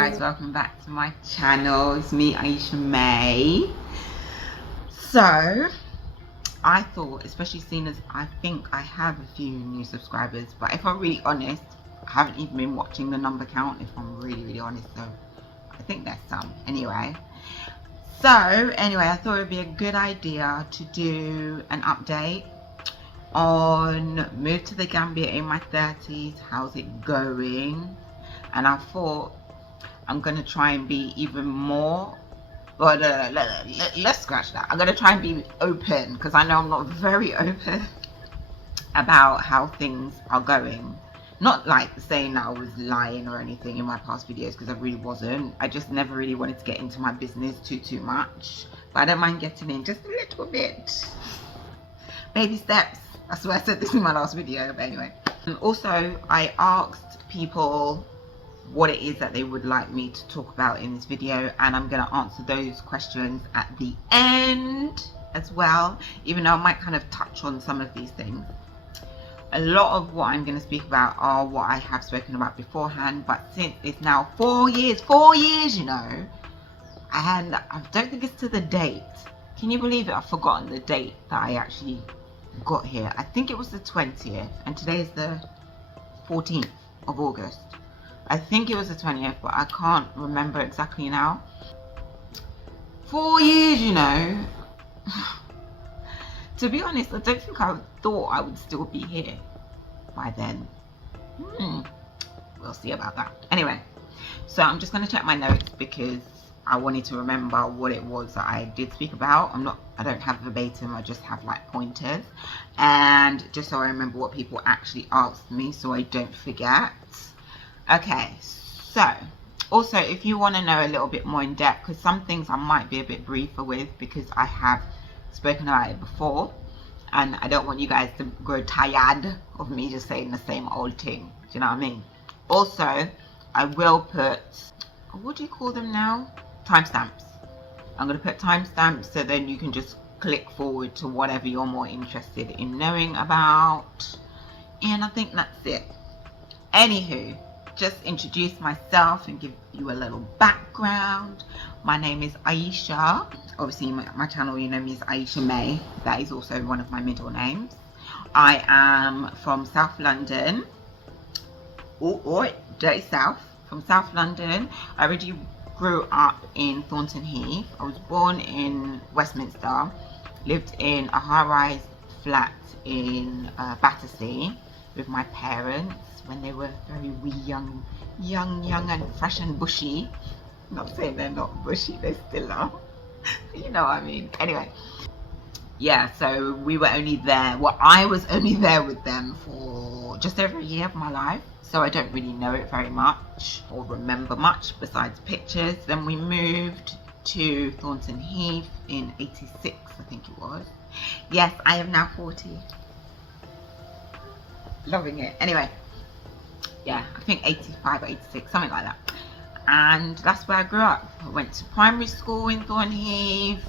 guys, welcome back to my channel. It's me, Aisha May. So I thought, especially seeing as I think I have a few new subscribers, but if I'm really honest, I haven't even been watching the number count, if I'm really honest, so I think there's some. Anyway, I thought it would be a good idea to do an update on move to the Gambia in my 30s, how's it going. And I thought I'm gonna try and be even more, well, let's scratch that. I'm gonna try and be open, because I know I'm not very open about how things are going. Not like saying that I was lying or anything in my past videos, because I really wasn't. I just never really wanted to get into my business too much, but I don't mind getting in just a little bit. Baby steps. That's what I said this in my last video, but anyway. And also, I asked people what it is that they would like me to talk about in this video, and I'm going to answer those questions at the end as well, even though I might kind of touch on some of these things. A lot of what I'm going to speak about are what I have spoken about beforehand, but since it's now 4 years, you know, and I don't think it's to the date. Can you believe it? I've forgotten the date that I actually got here. I think it was the 20th, and today is the 14th of August. I think it was the 20th, but I can't remember exactly now. 4 years, you know. To be honest, I don't think I thought I would still be here by then. We'll see about that. Anyway, so I'm just going to check my notes because I wanted to remember what it was that I did speak about. I don't have verbatim, I just have like pointers. And just so I remember what people actually asked me so I don't forget. Okay, so also if you want to know a little bit more in depth, because some things I might be a bit briefer with because I have spoken about it before, and I don't want you guys to grow tired of me just saying the same old thing. Do you know what I mean? Also, I will put, what do you call them now? Timestamps. I'm going to put timestamps so then you can just click forward to whatever you're more interested in knowing about. And I think that's it. Anywho, just introduce myself and give you a little background. My name is Aisha. Obviously my channel, you know me as Aisha May. That is also one of my middle names. I am from South London. Dirty South. From South London. I originally grew up in Thornton Heath. I was born in Westminster. Lived in a high-rise flat in Battersea with my parents when they were very wee, young and fresh and bushy. I'm not saying they're not bushy, they still are. You know what I mean. Anyway, yeah, so we were only there, well, I was only there with them for just over a year of my life, so I don't really know it very much or remember much besides pictures. Then we moved to Thornton Heath in 86, I think it was. Yes, I am now 40. Loving it. Anyway, yeah, I think 85 or 86, something like that. And that's where I grew up. I went to primary school in Thornton Heath.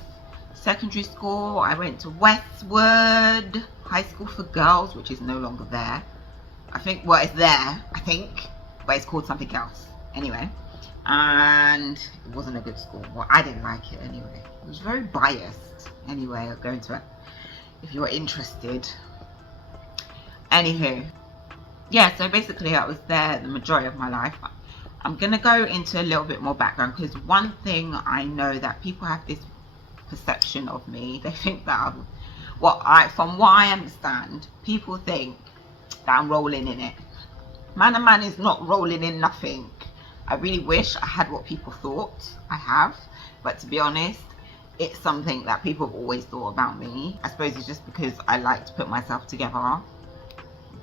Secondary school, I went to Westwood High School for Girls, which is no longer there. I think, well, it's there, I think, but it's called something else. Anyway, and it wasn't a good school. Well, I didn't like it anyway. It was very biased. Anyway, I'll go into it if you're interested. Anywho, yeah, so basically I was there the majority of my life. I'm going to go into a little bit more background, because one thing I know that people have this perception of me. They think that from what I understand, people think that I'm rolling in it. Man is not rolling in nothing. I really wish I had what people thought I have, but to be honest, it's something that people have always thought about me. I suppose it's just because I like to put myself together,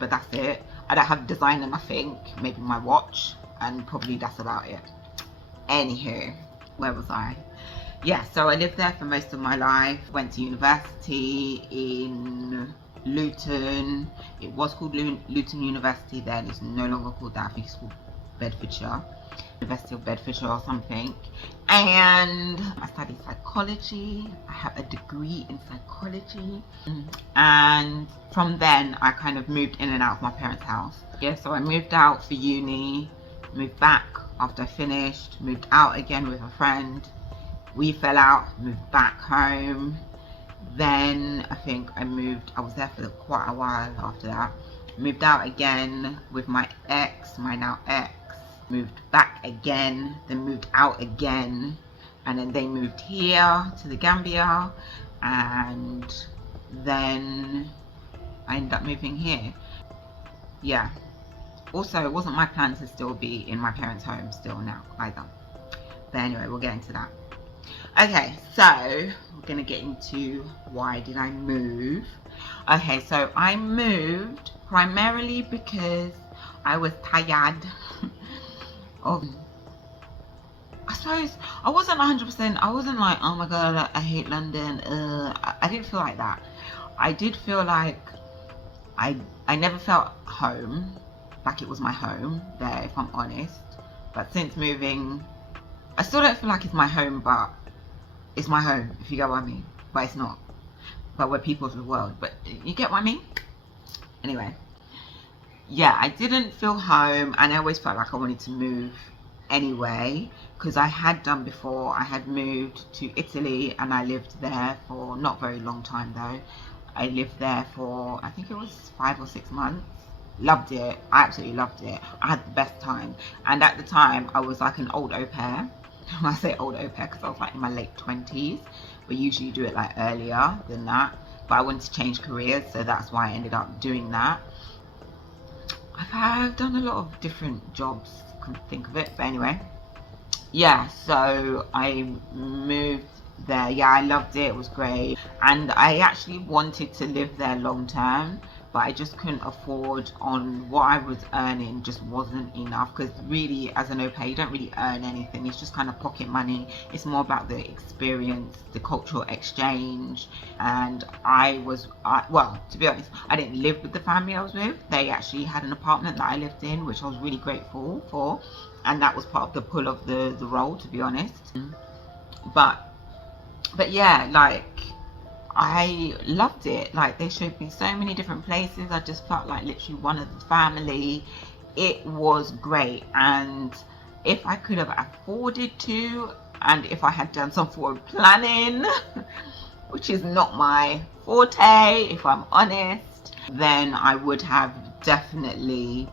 but that's it. I don't have designer nothing, maybe my watch, and probably that's about it. Anywho, where was I? Yeah, so I lived there for most of my life. Went to university in Luton. It was called Luton University then. It's no longer called that. I think it's called Bedfordshire. University of Bedfordshire or something. And I studied psychology. I have a degree in psychology. And from then, I kind of moved in and out of my parents' house. Yeah, so I moved out for uni, moved back after I finished, moved out again with a friend. We fell out, moved back home. Then I think I was there for quite a while after that. Moved out again with my now ex. Moved back again, then moved out again. And then they moved here to the Gambia. And then I ended up moving here. Yeah. Also, it wasn't my plan to still be in my parents' home still now either. But anyway, we'll get into that. Okay, so we're gonna get into why did I move. Okay, so I moved primarily because I was tired of, I suppose I wasn't 100%, I wasn't like, oh my god, I hate London. I didn't feel like that. I did feel like I never felt home, like it was my home there, if I'm honest. But since moving, I still don't feel like it's my home, but it's my home, if you get what I mean. But it's not. But we're people of the world. But you get what I mean? Anyway. Yeah, I didn't feel home, and I always felt like I wanted to move anyway, because I had done before. I had moved to Italy, and I lived there for not very long time though. I lived there for, I think it was 5 or 6 months. Loved it. I absolutely loved it. I had the best time. And at the time, I was like an old au pair. When I say old au pair, because I was like in my late 20s. We usually do it like earlier than that. But I wanted to change careers, so that's why I ended up doing that. I've done a lot of different jobs, come to think of it. But anyway. Yeah, so I moved there. Yeah, I loved it. It was great. And I actually wanted to live there long term, but I just couldn't afford, on what I was earning just wasn't enough, because really as an au pair you don't really earn anything. It's just kind of pocket money. It's more about the experience, the cultural exchange. And well, to be honest, I didn't live with the family I was with. They actually had an apartment that I lived in, which I was really grateful for, and that was part of the pull of the role, to be honest. But yeah, like, I loved it. Like, they showed me so many different places. I just felt like literally one of the family. It was great. And if I could have afforded to, and if I had done some forward planning, which is not my forte, if I'm honest, then I would have definitely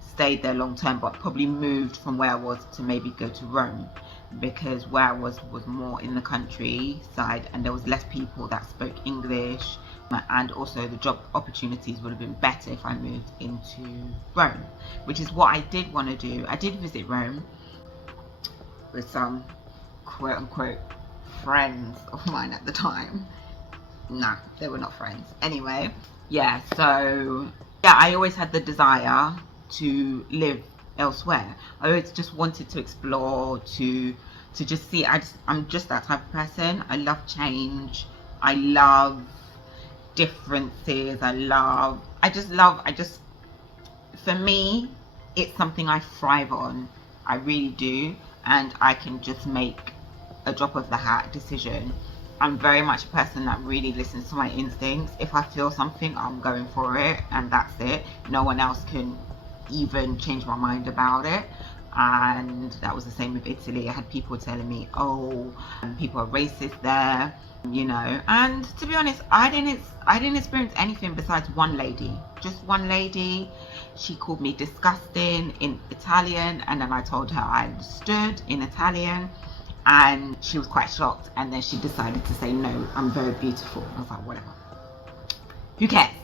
stayed there long term, but probably moved from where I was to maybe go to Rome, because where I was more in the countryside, and there was less people that spoke English, and also the job opportunities would have been better if I moved into Rome, which is what I did want to do. I did visit Rome with some quote-unquote friends of mine at the time. Nah, they were not friends. Anyway, yeah, so yeah, I always had the desire to live elsewhere. I always just wanted to explore, to just see. I'm just that type of person. I love change. I love differences. For me, it's something I thrive on. I really do. And I can just make a drop of the hat decision. I'm very much a person that really listens to my instincts. If I feel something, I'm going for it, and that's it. No one else can even change my mind about it. And that was the same with Italy. I had people telling me, oh, people are racist there, you know. And to be honest, I didn't experience anything besides one lady. Just one lady. She called me disgusting in Italian, and then I told her I understood in Italian, and she was quite shocked. And then she decided to say, no, I'm very beautiful. I was like, whatever, who cares?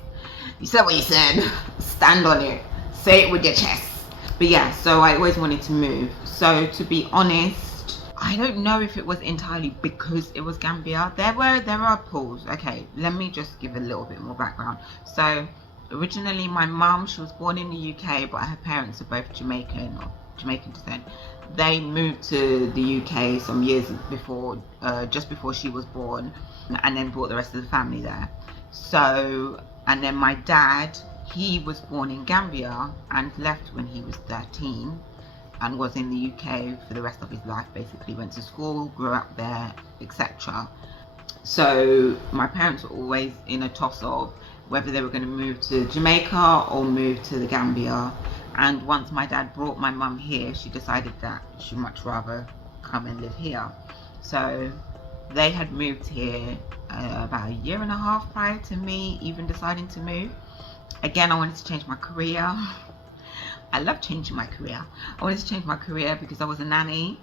You said what you said. Stand on it. Say it with your chest. But yeah, so I always wanted to move. So to be honest, I don't know if it was entirely because it was Gambia. There are pulls. Okay, let me just give a little bit more background. So originally my mum, she was born in the UK, but her parents are both Jamaican descent. They moved to the UK some years before, just before she was born, and then brought the rest of the family there. So, and then my dad, he was born in Gambia and left when he was 13 and was in the UK for the rest of his life. Basically went to school, grew up there, etc. So my parents were always in a toss of whether they were going to move to Jamaica or move to the Gambia. And once my dad brought my mum here, she decided that she'd much rather come and live here. So they had moved here about a year and a half prior to me even deciding to move. Again, I wanted to change my career. I love changing my career. I wanted to change my career because I was a nanny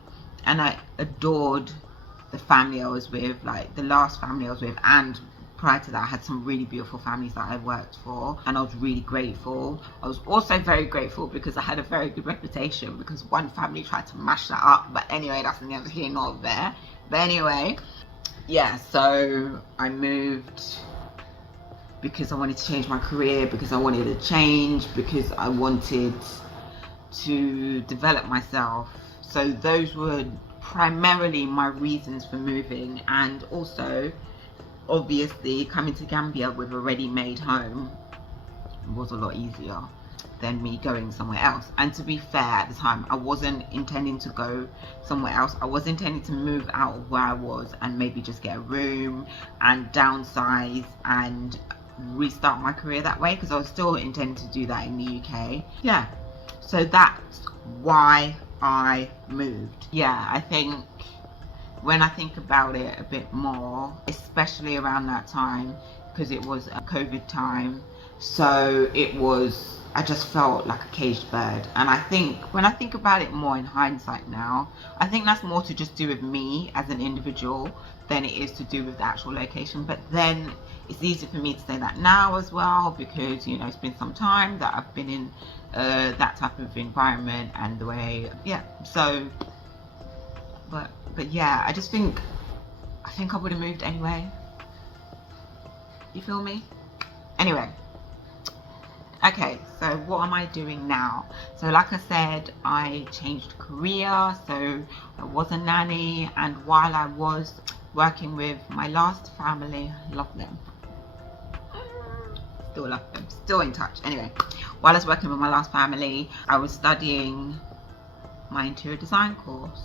and I adored the family I was with, like the last family I was with, and prior to that I had some really beautiful families that I worked for, and I was really grateful. I was also very grateful because I had a very good reputation because one family tried to mash that up, but anyway, that's neither here nor there. But anyway, yeah, so I moved because I wanted to change my career, because I wanted to change, because I wanted to develop myself. So those were primarily my reasons for moving. And also, obviously, coming to Gambia with a ready-made home was a lot easier than me going somewhere else. And to be fair, at the time I wasn't intending to go somewhere else. I was intending to move out of where I was and maybe just get a room and downsize and restart my career that way, because I was still intending to do that in the UK. Yeah, so that's why I moved. Yeah, I think when I think about it a bit more, especially around that time, because it was a COVID time, so it was, I just felt like a caged bird. And I think when I think about it more in hindsight now, I think that's more to just do with me as an individual than it is to do with the actual location. But then it's easy for me to say that now as well, because, you know, it's been some time that I've been in that type of environment and the way, yeah, so but yeah, I just think I would have moved anyway. You feel me? Anyway, okay, so what am I doing now? So like I said, I changed career. So I was a nanny, and while I was working with my last family, love them, still love them, still in touch. Anyway, while I was working with my last family, I was studying my interior design course.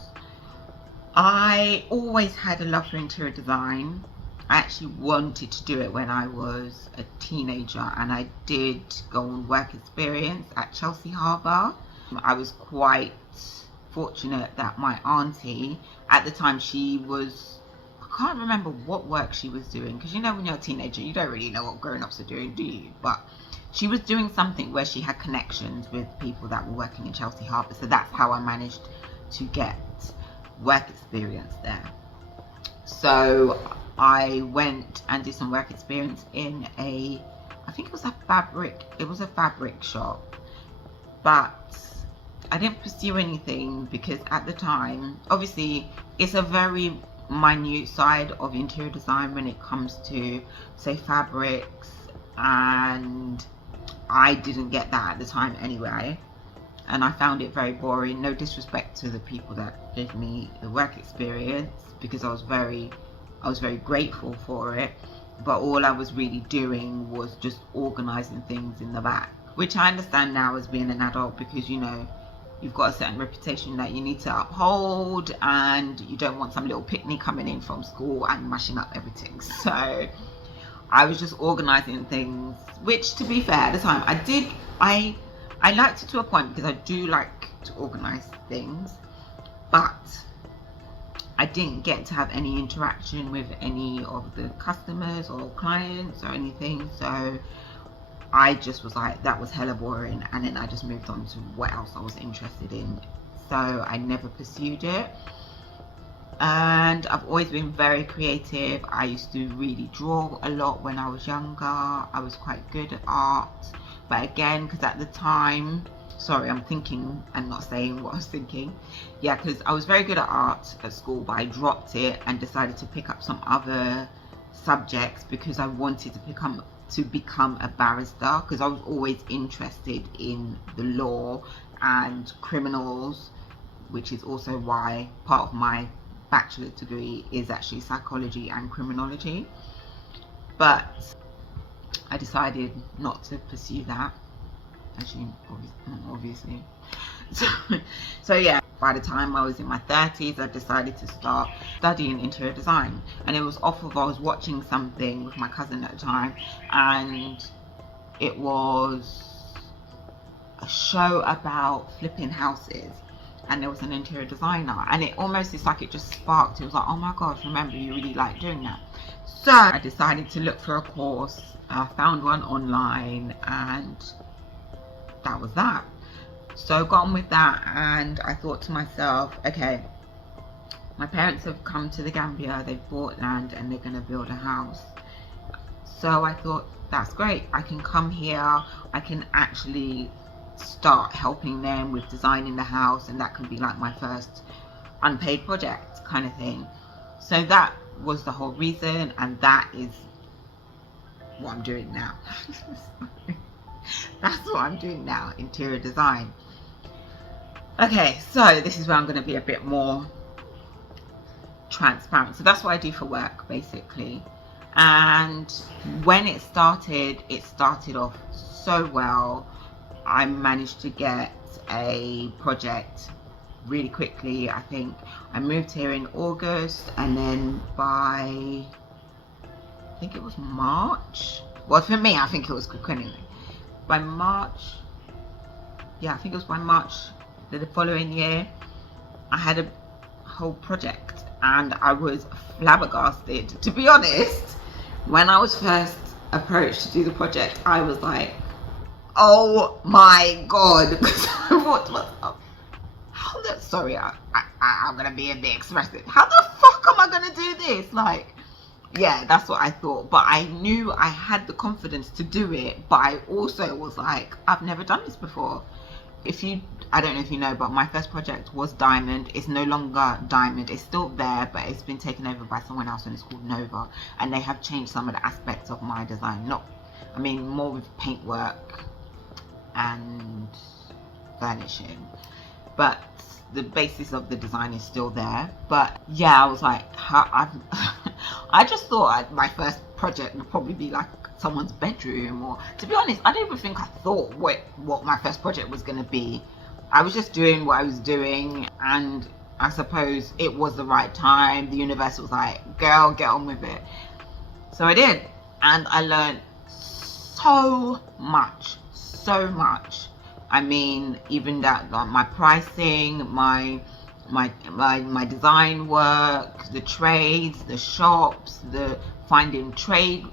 I always had a love for interior design. I actually wanted to do it when I was a teenager, and I did go on work experience at Chelsea Harbour. I was quite fortunate that my auntie, at the time, she was, I can't remember what work she was doing, because you know when you're a teenager you don't really know what grown-ups are doing, do you? But she was doing something where she had connections with people that were working in Chelsea Harbour, so that's how I managed to get work experience there. So I went and did some work experience in I think it was a fabric shop, but I didn't pursue anything because at the time, obviously it's a very minute side of interior design when it comes to, say, fabrics, and I didn't get that at the time anyway, and I found it very boring. No disrespect to the people that gave me the work experience, because I was very grateful for it, but all I was really doing was just organizing things in the back, which I understand now as being an adult, because you know you've got a certain reputation that you need to uphold, and you don't want some little picnic coming in from school and mashing up everything. So I was just organizing things, which, to be fair, at the time I liked it to a point, because I do like to organize things, but I didn't get to have any interaction with any of the customers or clients or anything. So I just was like, that was hella boring, and then I just moved on to what else I was interested in. So I never pursued it. And I've always been very creative. I used to really draw a lot when I was younger. I was quite good at art, but again, because at the time, sorry, I'm thinking and not saying what I was thinking. Yeah, because I was very good at art at school, but I dropped it and decided to pick up some other subjects because I wanted to become a barrister, because I was always interested in the law and criminals, which is also why part of my bachelor's degree is actually psychology and criminology. But I decided not to pursue that, actually, obviously. So yeah, by the time I was in my 30s, I decided to start studying interior design, and it was off of, I was watching something with my cousin at the time, and it was a show about flipping houses, and there was an interior designer, and it almost, it's like it just sparked. It was like, oh my gosh, remember, you really like doing that. So I decided to look for a course. I found one online, and that was that. So got on with that, and I thought to myself, okay, my parents have come to the Gambia, they've bought land, and they're going to build a house. So I thought, that's great, I can come here, I can actually start helping them with designing the house, and that can be like my first unpaid project kind of thing. So that was the whole reason, and that is what I'm doing now. That's what I'm doing now, interior design. Okay, so this is where I'm going to be a bit more transparent. So that's what I do for work, basically. And when it started off so well. I managed to get a project really quickly. I think I moved here in August, and then by, I think it was March. Well, for me, I think it was quick anyway. By March, yeah, I think it was by March the following year, I had a whole project, and I was flabbergasted. To be honest, when I was first approached to do the project, I was like, oh my god, because I thought to myself, how the, sorry, I'm gonna be a bit expressive, how the fuck am I gonna do this? Like, yeah, that's what I thought. But I knew I had the confidence to do it, but I also was like, I've never done this before. I don't know if you know, but my first project was Diamond. It's no longer Diamond, it's still there, but it's been taken over by someone else, and it's called Nova, and they have changed some of the aspects of my design. More with paintwork and furnishing, but the basis of the design is still there. But yeah, I was like, I just thought my first project would probably be like someone's bedroom, or to be honest, I don't even think I thought what my first project was going to be. I was just doing what I was doing, and I suppose it was the right time. The universe was like, girl, get on with it. So I did, and I learned so much. I mean, even that, like my pricing, my design work, the trades, the shops, the finding trade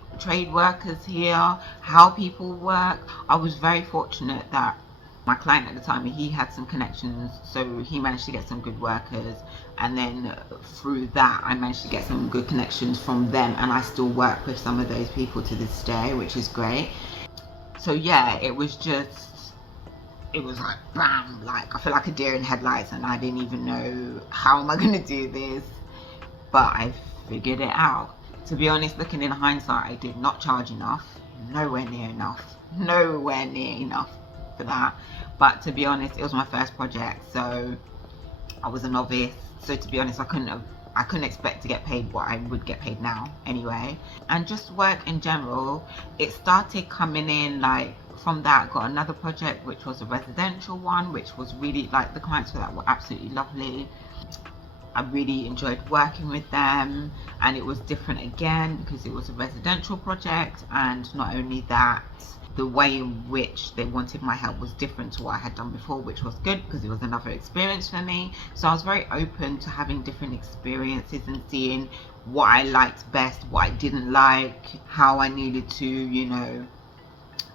workers here, how people work. I was very fortunate that my client at the time, he had some connections, so he managed to get some good workers, and then through that I managed to get some good connections from them, and I still work with some of those people to this day, which is great. So yeah, it was like bam, like I feel like a deer in headlights, and I didn't even know how am I going to do this, but I figured it out. To be honest, looking in hindsight, I did not charge enough, nowhere near enough for that. But to be honest, it was my first project, so I was a novice, so to be honest, I couldn't expect to get paid what I would get paid now anyway. And just work in general, it started coming in. Like from that, got another project which was a residential one, which was really, like, the clients for that were absolutely lovely. I really enjoyed working with them, and it was different again because it was a residential project, and not only that, the way in which they wanted my help was different to what I had done before, which was good because it was another experience for me. So I was very open to having different experiences and seeing what I liked best, what I didn't like, how I needed to, you know,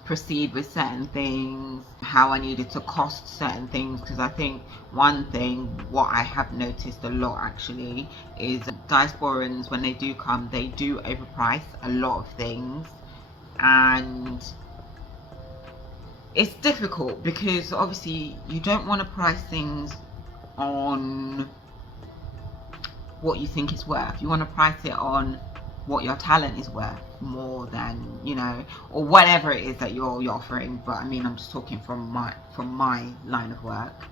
proceed with certain things, how I needed to cost certain things. Because I think one thing, what I have noticed a lot actually, is diasporans, when they do come, they do overprice a lot of things, and it's difficult because obviously you don't want to price things on what you think it's worth. You want to price it on what your talent is worth more than, you know, or whatever it is that you're offering. But I mean, I'm just talking from my line of work.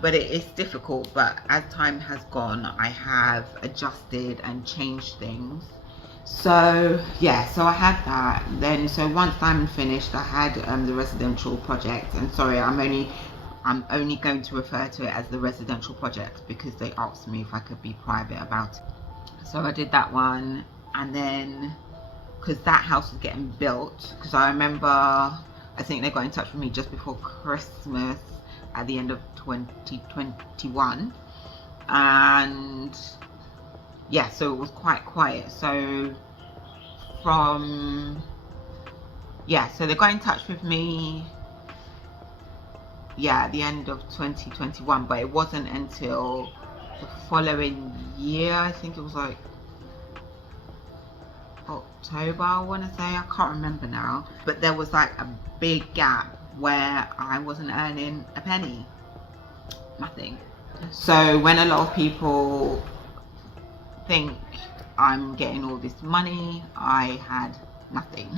But it is difficult. But as time has gone, I have adjusted and changed things. So yeah, so I had that. Then so once Diamond finished, I had the residential project. And sorry, I'm only going to refer to it as the residential project because they asked me if I could be private about it. So I did that one, and then because that house was getting built, because I remember I think they got in touch with me just before Christmas at the end of 2021, and yeah, so it was quite quiet. So so they got in touch with me at the end of 2021, but it wasn't until the following year, I think it was like October, I want to say, I can't remember now, but there was like a big gap where I wasn't earning a penny, nothing. So when a lot of people think I'm getting all this money, I had nothing.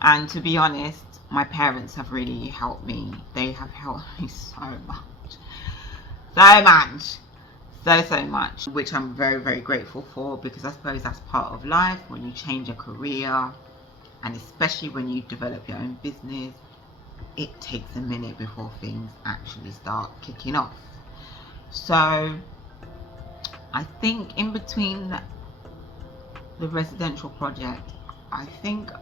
And to be honest, my parents have really helped me. They have helped me so much, so much, which I'm very, very grateful for, because I suppose that's part of life when you change a career, and especially when you develop your own business. It takes a minute before things actually start kicking off. So I think in between the residential project, I think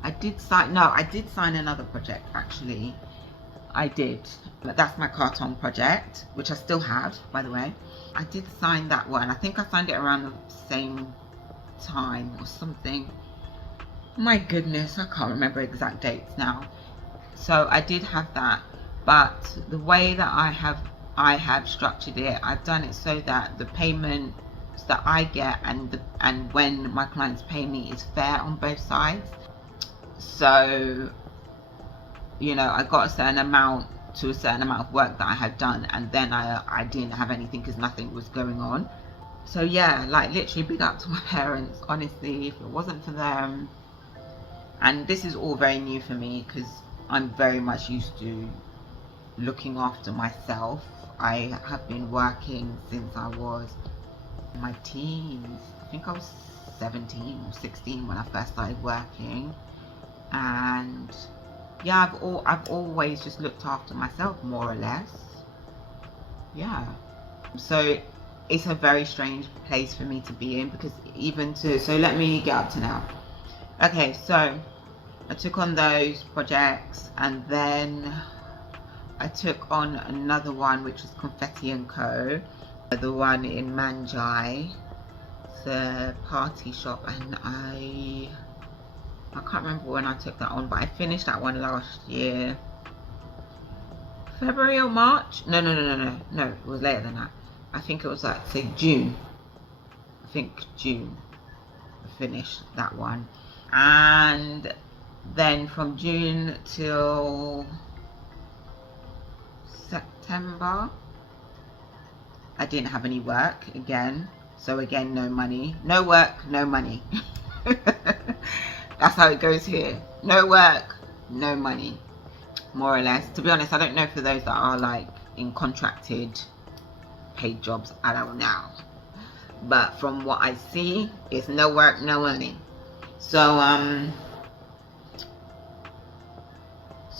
I did sign another project, actually. I did, but that's my carton project, which I still have, by the way. I did sign that one. I think I signed it around the same time or something. My goodness, I can't remember exact dates now. So I did have that, but the way that I have structured it, I've done it so that the payments that I get and when my clients pay me is fair on both sides. So, you know, I got a certain amount to a certain amount of work that I had done, and then I didn't have anything because nothing was going on. So yeah, like literally big up to my parents. Honestly, if it wasn't for them, and this is all very new for me because I'm very much used to looking after myself. I have been working since I was in my teens. I think I was 17 or 16 when I first started working, and yeah, I've always just looked after myself, more or less. Yeah, so it's a very strange place for me to be in, because so let me get up to now. Okay, so I took on those projects, and then I took on another one, which was Confetti & Co, the one in Manjai, the party shop, and I can't remember when I took that on, but I finished that one last year, February or March. No, it was later than that. I think it was like, say, June. I think June I finished that one. And then from June till September, I didn't have any work again. So again, no money. No work, no money. That's how it goes here. No work, no money, more or less. To be honest, I don't know for those that are like in contracted paid jobs, I don't know. But from what I see, it's no work, no money. So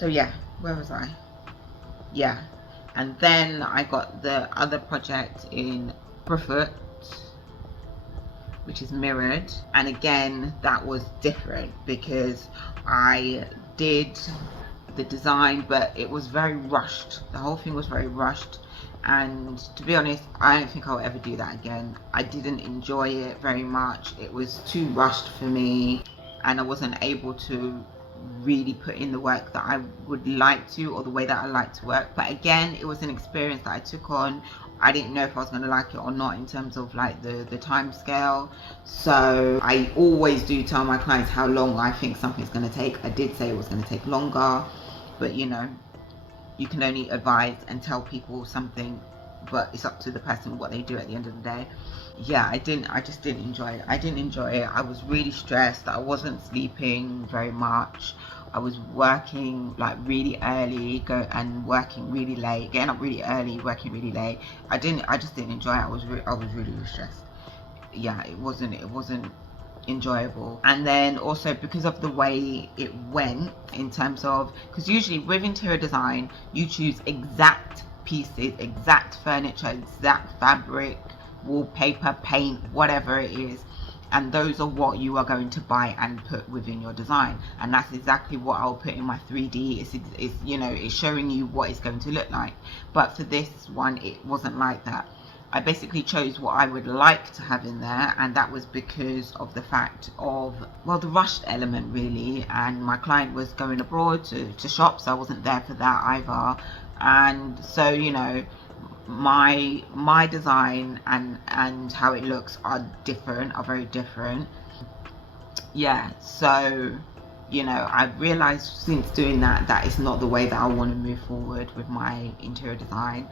yeah, where was I? Yeah, and then I got the other project in Brufut, which is Mirrored, and again that was different because I did the design, but it was very rushed. The whole thing was very rushed, and to be honest, I don't think I'll ever do that again. I didn't enjoy it very much. It was too rushed for me, and I wasn't able to really put in the work that I would like to, or the way that I like to work. But again, it was an experience that I took on. I didn't know if I was going to like it or not in terms of like the time scale. So I always do tell my clients how long I think something's going to take. I did say it was going to take longer, but you know, you can only advise and tell people something, but it's up to the person what they do at the end of the day. Yeah, I just didn't enjoy it. I didn't enjoy it. I was really stressed. I wasn't sleeping very much. I was working like really early, and working really late, getting up really early, working really late. I just didn't enjoy it. I was really stressed. Yeah, it wasn't enjoyable. And then also because of the way it went, in terms of, because usually with interior design you choose exact pieces, exact furniture, exact fabric, wallpaper, paint, whatever it is, and those are what you are going to buy and put within your design. And that's exactly what I'll put in my 3D. It's you know, it's showing you what it's going to look like. But for this one, it wasn't like that. I basically chose what I would like to have in there, and that was because of the fact of, well, the rushed element really, and my client was going abroad to shop, so I wasn't there for that either. And so, you know, my design and how it looks are very different. Yeah, so, you know, I've realized since doing that it's not the way that I want to move forward with my interior design.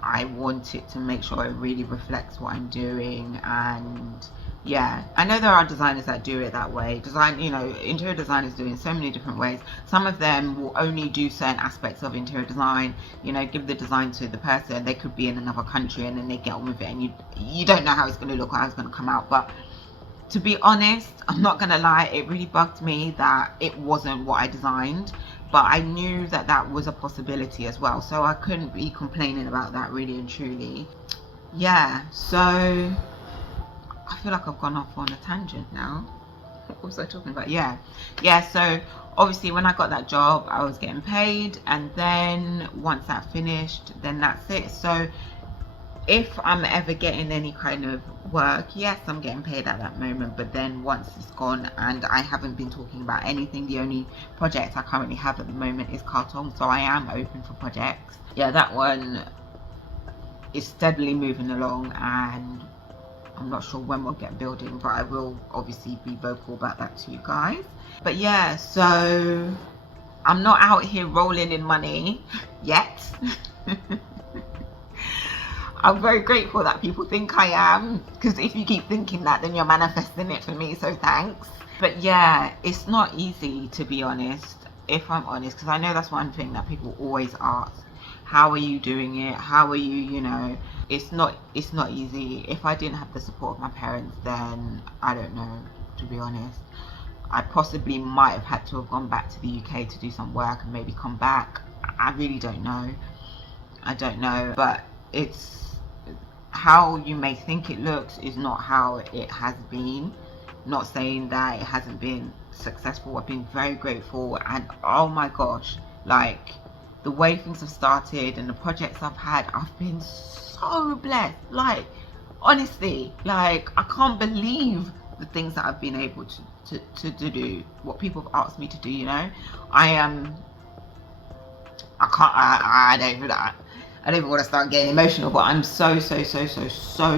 I want it to make sure it really reflects what I'm doing. And yeah, I know there are designers that do it that way. You know, interior designers do it in so many different ways. Some of them will only do certain aspects of interior design, you know, give the design to the person. They could be in another country and then they get on with it, and you don't know how it's going to look or how it's going to come out. But to be honest, I'm not going to lie, it really bugged me that it wasn't what I designed. But I knew that that was a possibility as well, so I couldn't be complaining about that, really and truly. Yeah, so I feel like I've gone off on a tangent now. What was I talking about? Yeah, so obviously when I got that job, I was getting paid, and then once that finished, then that's it. So if I'm ever getting any kind of work, yes, I'm getting paid at that moment, but then once it's gone and I haven't been talking about anything, the only project I currently have at the moment is Cartong, so I am open for projects. Yeah, that one is steadily moving along, and I'm not sure when we'll get building, but I will obviously be vocal about that to you guys. But yeah, so I'm not out here rolling in money yet. I'm very grateful that people think I am, because if you keep thinking that, then you're manifesting it for me, so thanks. But yeah, it's not easy, to be honest, if I'm honest, because I know that's one thing that people always ask. How are you doing it? How are you, you know? It's not easy. If I didn't have the support of my parents, then I don't know, to be honest. I possibly might have had to have gone back to the UK to do some work and maybe come back. I really don't know. I don't know, but it's how you may think it looks is not how it has been. Not saying that it hasn't been successful. I've been very grateful, and oh my gosh, like the way things have started and the projects I've had, I've been so blessed. Like honestly, like I can't believe the things that I've been able to do, what people have asked me to do, you know. I don't even want to start getting emotional, but I'm so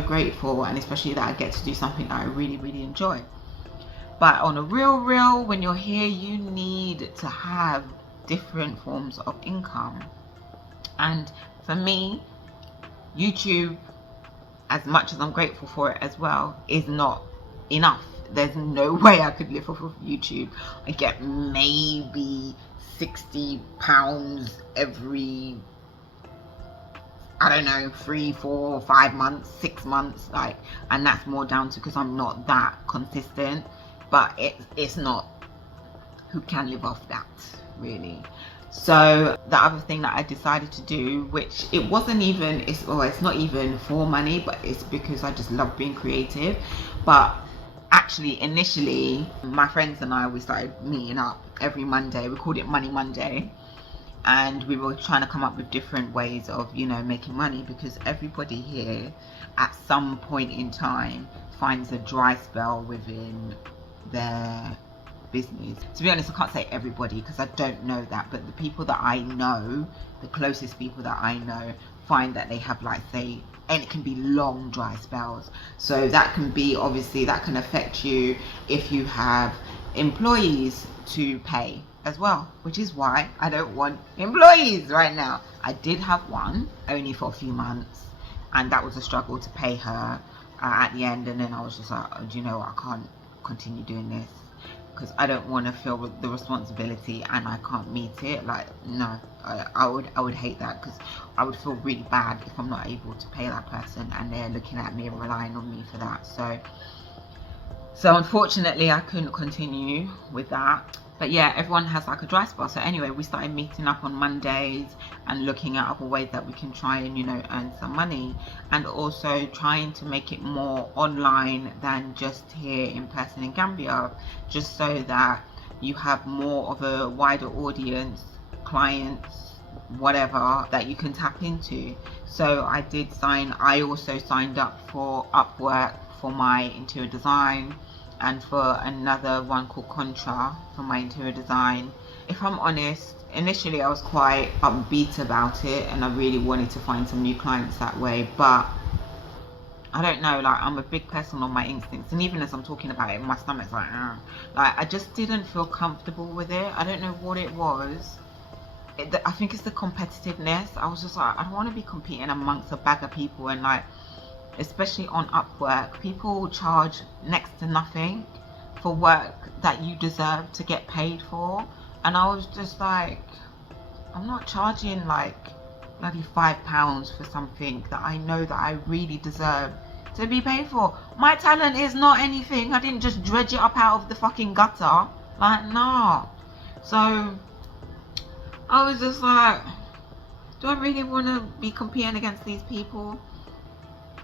grateful, and especially that I get to do something that I really enjoy. But on a real, when you're here, you need to have different forms of income. And for me, YouTube, as much as I'm grateful for it as well, is not enough. There's no way I could live off of YouTube. I get maybe £60 every, I don't know, 3, 4, 5 months, 6 months, like, and that's more down to because I'm not that consistent. But it's not, who can live off that, really? So the other thing that I decided to do, which it wasn't even, it's not even for money, but it's because I just love being creative. But actually, initially, my friends and I, we started meeting up every Monday. We called it Money Monday. And we were trying to come up with different ways of, you know, making money, because everybody here at some point in time finds a dry spell within their business. To be honest, I can't say everybody because I don't know that, but the people that I know, the closest people that I know, find that they have, like, say, and it can be long dry spells. So that can be, obviously, that can affect you if you have employees to pay as well, which is why I don't want employees right now. I did have one, only for a few months, and that was a struggle to pay her at the end. And then I was just like, oh, do you know what, I can't continue doing this because I don't want to feel the responsibility and I can't meet it. Like, no, I would hate that, because I would feel really bad if I'm not able to pay that person and they're looking at me and relying on me for that. So unfortunately I couldn't continue with that. But yeah, everyone has like a dry spell. So anyway, we started meeting up on Mondays and looking at other ways that we can try and, you know, earn some money, and also trying to make it more online than just here in person in Gambia, just so that you have more of a wider audience, clients, whatever, that you can tap into. So I also signed up for Upwork for my interior design, and for another one called Contra for my interior design. If I'm honest, initially I was quite upbeat about it and I really wanted to find some new clients that way, but I don't know, like, I'm a big person on my instincts, and even as I'm talking about it, my stomach's like, I just didn't feel comfortable with it. I don't know what it was. I think it's the competitiveness. I was just like, I don't want to be competing amongst a bag of people, and like, especially on Upwork, people charge next to nothing for work that you deserve to get paid for. And I was just like, I'm not charging like bloody £5 for something that I know that I really deserve to be paid for. My talent is not anything. I didn't just dredge it up out of the fucking gutter. Like, no. So I was just like, do I really want to be competing against these people?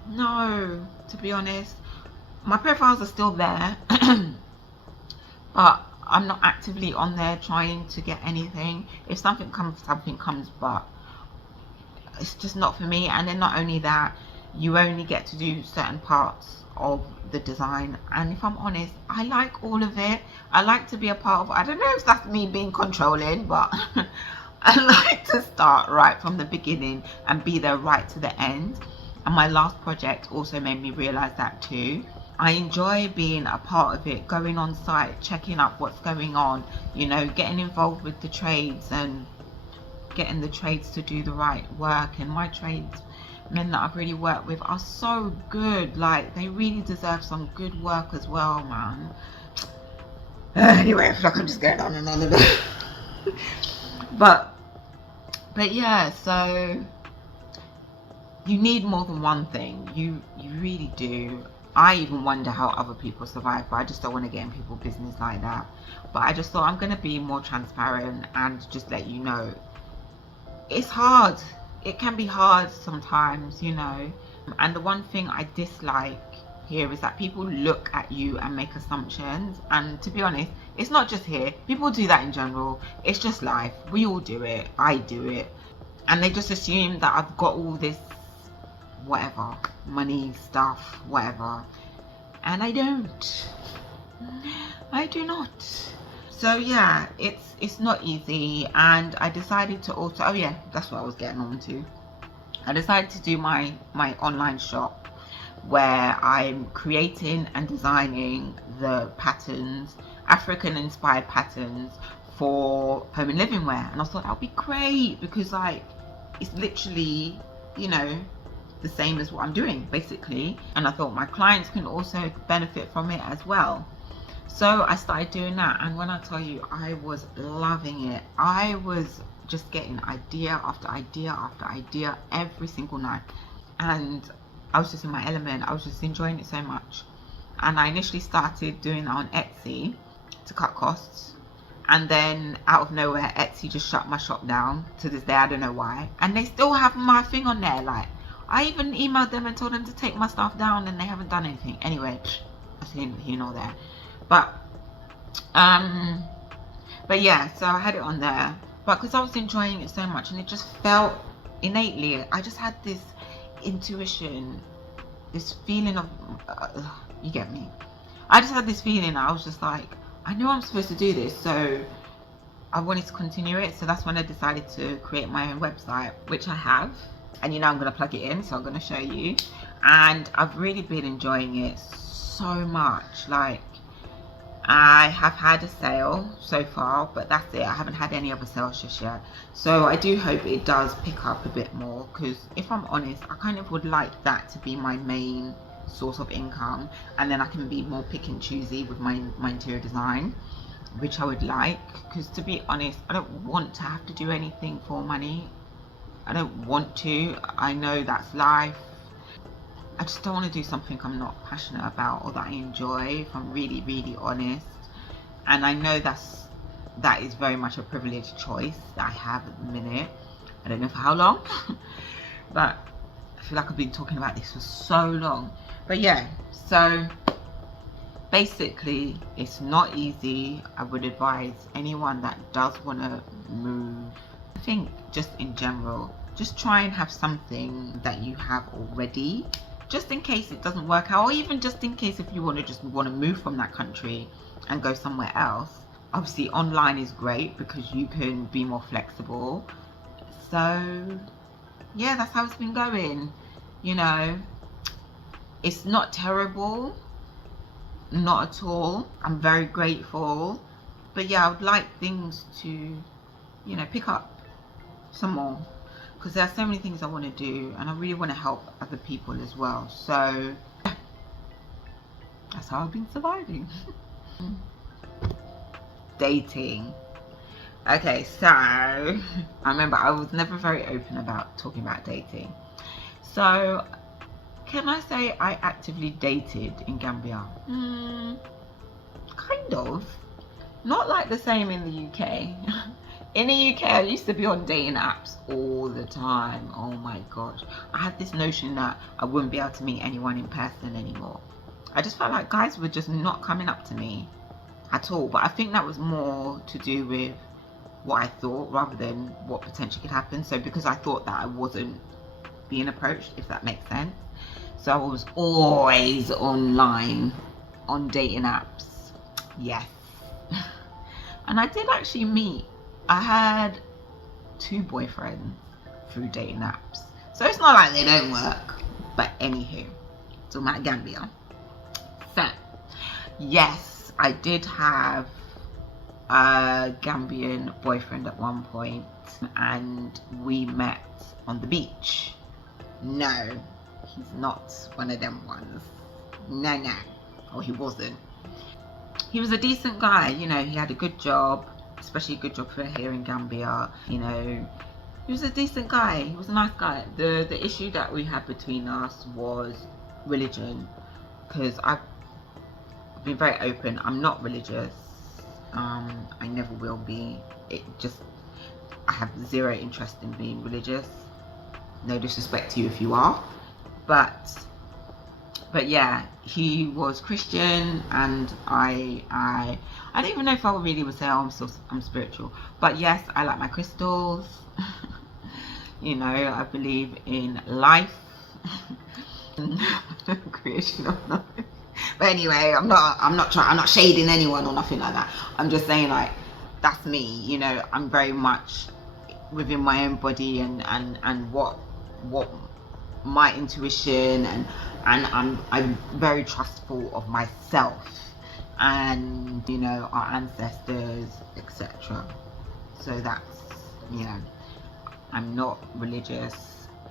No, to be honest. My profiles are still there, but I'm not actively on there trying to get anything. If something comes, something comes, but it's just not for me. And then not only that, you only get to do certain parts of the design, and if I'm honest, I like all of it. I like to be a part of, I don't know if that's me being controlling, but I like to start right from the beginning and be there right to the end. And my last project also made me realize that too. I enjoy being a part of it, going on site, checking up what's going on, you know, getting involved with the trades and getting the trades to do the right work. And my tradesmen that I've really worked with are so good. Like, they really deserve some good work as well, man. Anyway, I feel like I'm just going on and on and on. But yeah, so you need more than one thing. You really do. I even wonder how other people survive, but I just don't want to get in people's business like that. But I just thought I'm going to be more transparent and just let you know. It's hard. It can be hard sometimes, you know. And the one thing I dislike here is that people look at you and make assumptions. And to be honest, it's not just here. People do that in general. It's just life. We all do it. I do it. And they just assume that I've got all this whatever, money, stuff, whatever, and I don't. I do not. So yeah, it's not easy. And I decided to also, oh yeah, that's what I was getting on to. I decided to do my online shop where I'm creating and designing the patterns, African inspired patterns for home and living wear. And I thought that would be great because, like, it's literally, you know, the same as what I'm doing basically, and I thought my clients can also benefit from it as well. So I started doing that, and when I tell you, I was loving it. I was just getting idea after idea after idea every single night, and I was just in my element. I was just enjoying it so much. And I initially started doing that on Etsy to cut costs, and then out of nowhere Etsy just shut my shop down. To this day I don't know why, and they still have my thing on there. Like, I even emailed them and told them to take my stuff down, and they haven't done anything. Anyway, that's here nor there. But yeah, so I had it on there. But because I was enjoying it so much, and it just felt innately, I just had this intuition, this feeling of, you get me? I just had this feeling. I was just like, I know I'm supposed to do this, so I wanted to continue it. So that's when I decided to create my own website, which I have. And you know, I'm going to plug it in, so I'm going to show you. And I've really been enjoying it so much. Like, I have had a sale so far, but that's it. I haven't had any other sales just yet. So I do hope it does pick up a bit more, because if I'm honest, I kind of would like that to be my main source of income, and then I can be more pick and choosy with my interior design, which I would like. Because to be honest, I don't want to have to do anything for money. I don't want to. I know that's life. I just don't want to do something I'm not passionate about or that I enjoy, if I'm really, really honest. And I know that is very much a privileged choice that I have at the minute. I don't know for how long, but I feel like I've been talking about this for so long. But yeah, so basically it's not easy. I would advise anyone that does want to move, I think just in general, just try and have something that you have already, just in case it doesn't work out, or even just in case if you want to move from that country and go somewhere else. Obviously online is great because you can be more flexible. So yeah, that's how it's been going. You know, it's not terrible, not at all. I'm very grateful, but yeah, I would like things to, you know, pick up some more, because there are so many things I want to do and I really want to help other people as well. So that's how I've been surviving. Dating. Okay, so I remember I was never very open about talking about dating. So can I say I actively dated in Gambia? Kind of. Not like the same in the UK. In the UK, I used to be on dating apps all the time. Oh my gosh. I had this notion that I wouldn't be able to meet anyone in person anymore. I just felt like guys were just not coming up to me at all. But I think that was more to do with what I thought rather than what potentially could happen. So because I thought that I wasn't being approached, if that makes sense. So I was always online on dating apps. Yes. And I did actually meet, I had 2 boyfriends through dating apps. So it's not like they don't work. But anywho, talking about Gambia. So yes, I did have a Gambian boyfriend at one point, and we met on the beach. No, he's not one of them ones. No, or he wasn't. He was a decent guy, you know, he had a good job, especially a good job for here in Gambia, you know. He was a decent guy, he was a nice guy. The issue that we had between us was religion, because I've been very open, I'm not religious. I never will be. I have zero interest in being religious. No disrespect to you if you are, but yeah, he was Christian, and I don't even know if I really would say, oh, I'm spiritual, but yes, I like my crystals. You know, I believe in life, creation of life. But anyway, I'm not shading anyone or nothing like that. I'm just saying, like, that's me, you know. I'm very much within my own body and what my intuition, and I'm very trustful of myself and, you know, our ancestors, etc. So that's, you know, I'm not religious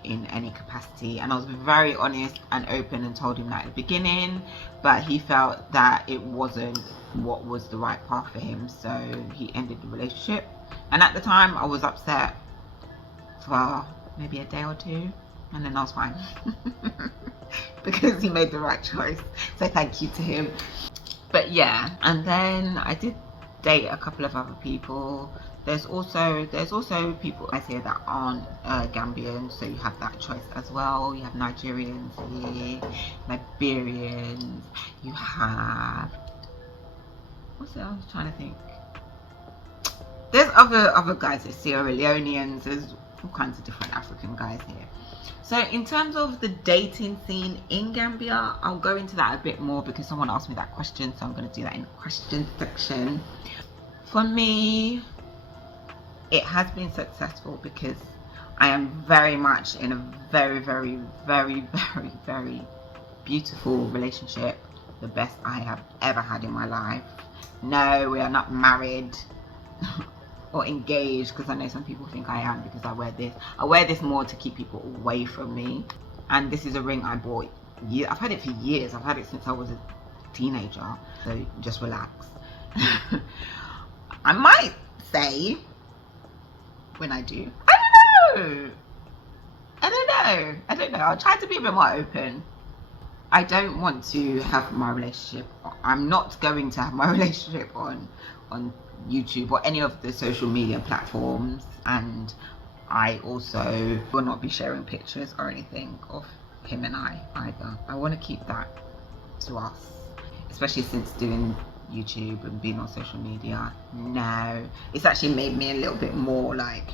in any capacity, and I was very honest and open and told him that at the beginning, but he felt that it wasn't what was the right path for him, so he ended the relationship. And at the time I was upset for maybe a day or 2, and then I was fine. Because he made the right choice, so thank you to him. But yeah, and then I did date a couple of other people. There's also people out here that aren't Gambian, so you have that choice as well. You have Nigerians here, Liberians, you have, what's it, I was trying to think. There's other guys, there's Sierra Leoneans, there's all kinds of different African guys here. So in terms of the dating scene in Gambia, I'll go into that a bit more because someone asked me that question, so I'm going to do that in the question section. For me, it has been successful because I am very much in a very, very, very, very, very beautiful relationship. The best I have ever had in my life. No, we are not married or engaged, because I know some people think I am because I wear this. I wear this more to keep people away from me. And this is a ring I bought. I've had it for years. I've had it since I was a teenager. So just relax. I might say, when I do, I don't know, I'll try to be a bit more open. I don't want to have my relationship, I'm not going to have my relationship on YouTube or any of the social media platforms, and I also will not be sharing pictures or anything of him and I either. I want to keep that to us, especially since doing YouTube and being on social media. No, it's actually made me a little bit more like,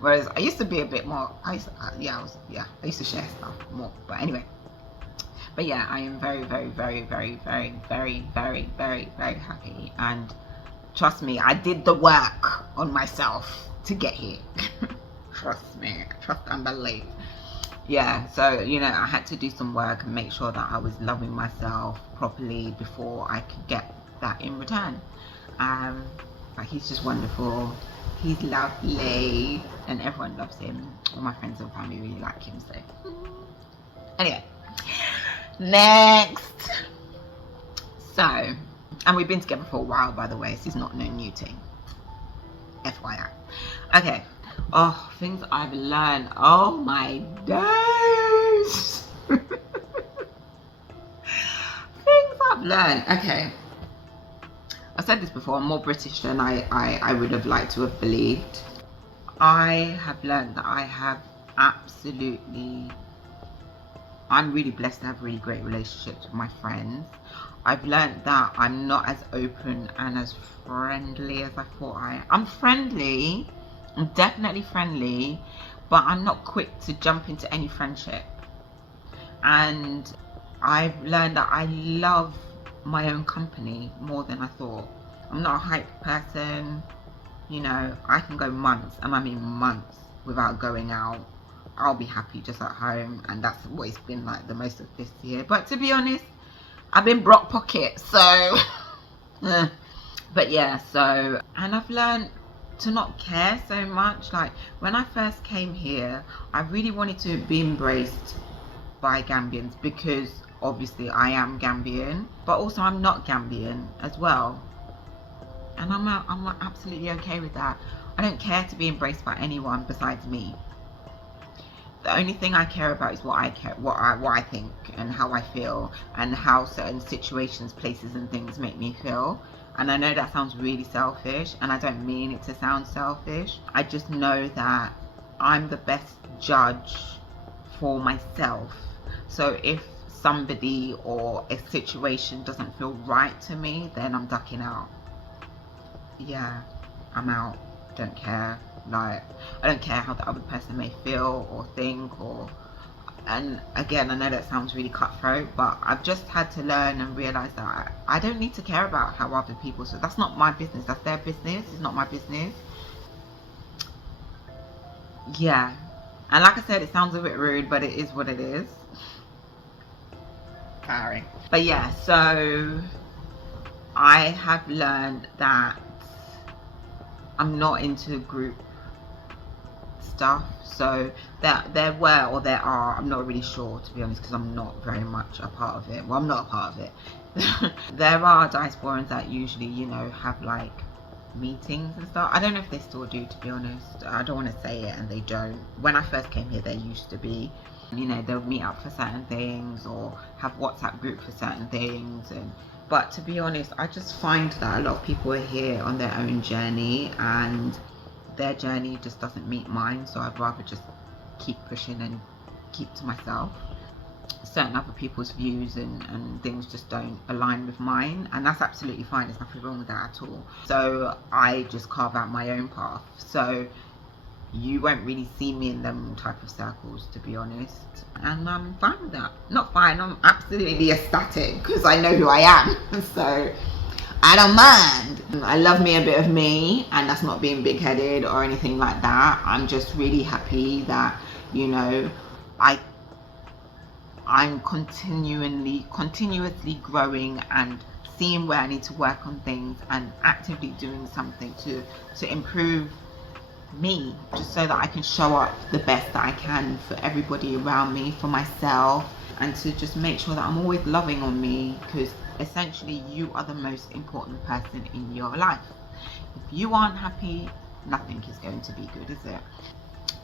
whereas I used to be a bit more, I used to share stuff more. But anyway, but yeah, I am very, very, very, very, very, very, very, very, very happy. And trust me, I did the work on myself to get here. Trust me, trust and believe. Yeah, so you know, I had to do some work and make sure that I was loving myself properly before I could get that in return. But he's just wonderful, he's lovely, and everyone loves him. All my friends and family really like him. So anyway, next. So, and we've been together for a while, by the way, so it's not no new thing, FYI. Okay. Oh, things I've learned. Oh my days. Things I've learned. Okay. I said this before, I'm more British than I would have liked to have believed. I have learned that I'm really blessed to have really great relationships with my friends. I've learned that I'm not as open and as friendly as I thought I am. I'm friendly. I'm definitely friendly, but I'm not quick to jump into any friendship. And I've learned that I love my own company more than I thought. I'm not a hype person. You know, I can go months, and I mean months, without going out. I'll be happy just at home, and that's what it's been like the most of this year. But to be honest, I've been broke pocket, so but yeah, so, and I've learned to not care so much. Like when I first came here, I really wanted to be embraced by Gambians, because obviously I am Gambian, but also I'm not Gambian as well, and I'm absolutely okay with that. I don't care to be embraced by anyone besides me. The only thing I care about is what I think and how I feel, and how certain situations, places and things make me feel. And I know that sounds really selfish, and I don't mean it to sound selfish. I just know that I'm the best judge for myself. So if somebody or a situation doesn't feel right to me, then I'm ducking out. Yeah, I'm out. Don't care. Like, I don't care how the other person may feel or think, and again, I know that sounds really cutthroat, but I've just had to learn and realize that I don't need to care about how other people, so that's not my business. That's their business. It's not my business. Yeah, and like I said, it sounds a bit rude, but it is what it is. Sorry. But yeah, so I have learned that I'm not into group stuff. So that there were, or there are, I'm not really sure, to be honest, because I'm not very much a part of it. Well, I'm not a part of it. There are diasporans that usually, you know, have like meetings and stuff. I don't know if they still do, to be honest. I don't want to say it and they don't. When I first came here, there used to be, you know, they'll meet up for certain things or have WhatsApp group for certain things. But to be honest, I just find that a lot of people are here on their own journey, and their journey just doesn't meet mine. So I'd rather just keep pushing and keep to myself. Certain other people's views and things just don't align with mine, and that's absolutely fine. There's nothing wrong with that at all. So I just carve out my own path. So you won't really see me in them type of circles, to be honest, and I'm fine with that. Not fine, I'm absolutely ecstatic, because I know who I am. So I don't mind. I love me a bit of me, and that's not being big-headed or anything like that. I'm just really happy that, you know, I'm continuously growing and seeing where I need to work on things, and actively doing something to improve me, just so that I can show up the best that I can for everybody around me, for myself, and to just make sure that I'm always loving on me, because essentially you are the most important person in your life. If you aren't happy, nothing is going to be good, is it?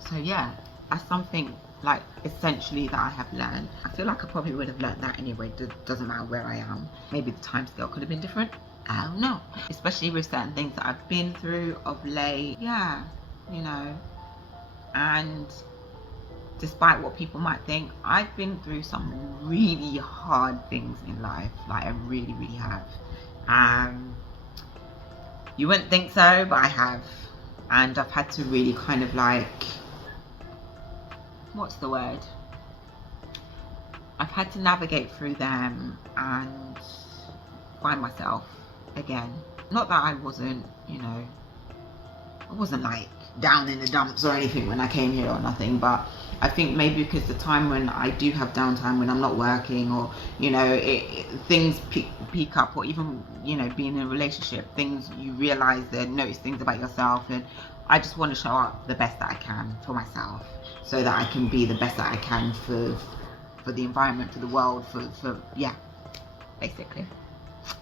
So yeah, that's something like essentially that I have learned. I feel like I probably would have learned that anyway. Doesn't matter where I am. Maybe the time scale could have been different, I don't know, especially with certain things that I've been through of late. Yeah, you know, And despite what people might think, I've been through some really hard things in life. Like, I really, really have. You wouldn't think so, but I have. And I've had to really kind of like, what's the word? I've had to navigate through them and find myself again. Not that I wasn't, you know, I wasn't like down in the dumps or anything when I came here or nothing, but I think maybe because the time when I do have downtime, when I'm not working, or, you know, things peak up, or even, you know, being in a relationship, things you realize and notice things about yourself, and I just want to show up the best that I can for myself, so that I can be the best that I can for the environment, for the world, for yeah, basically,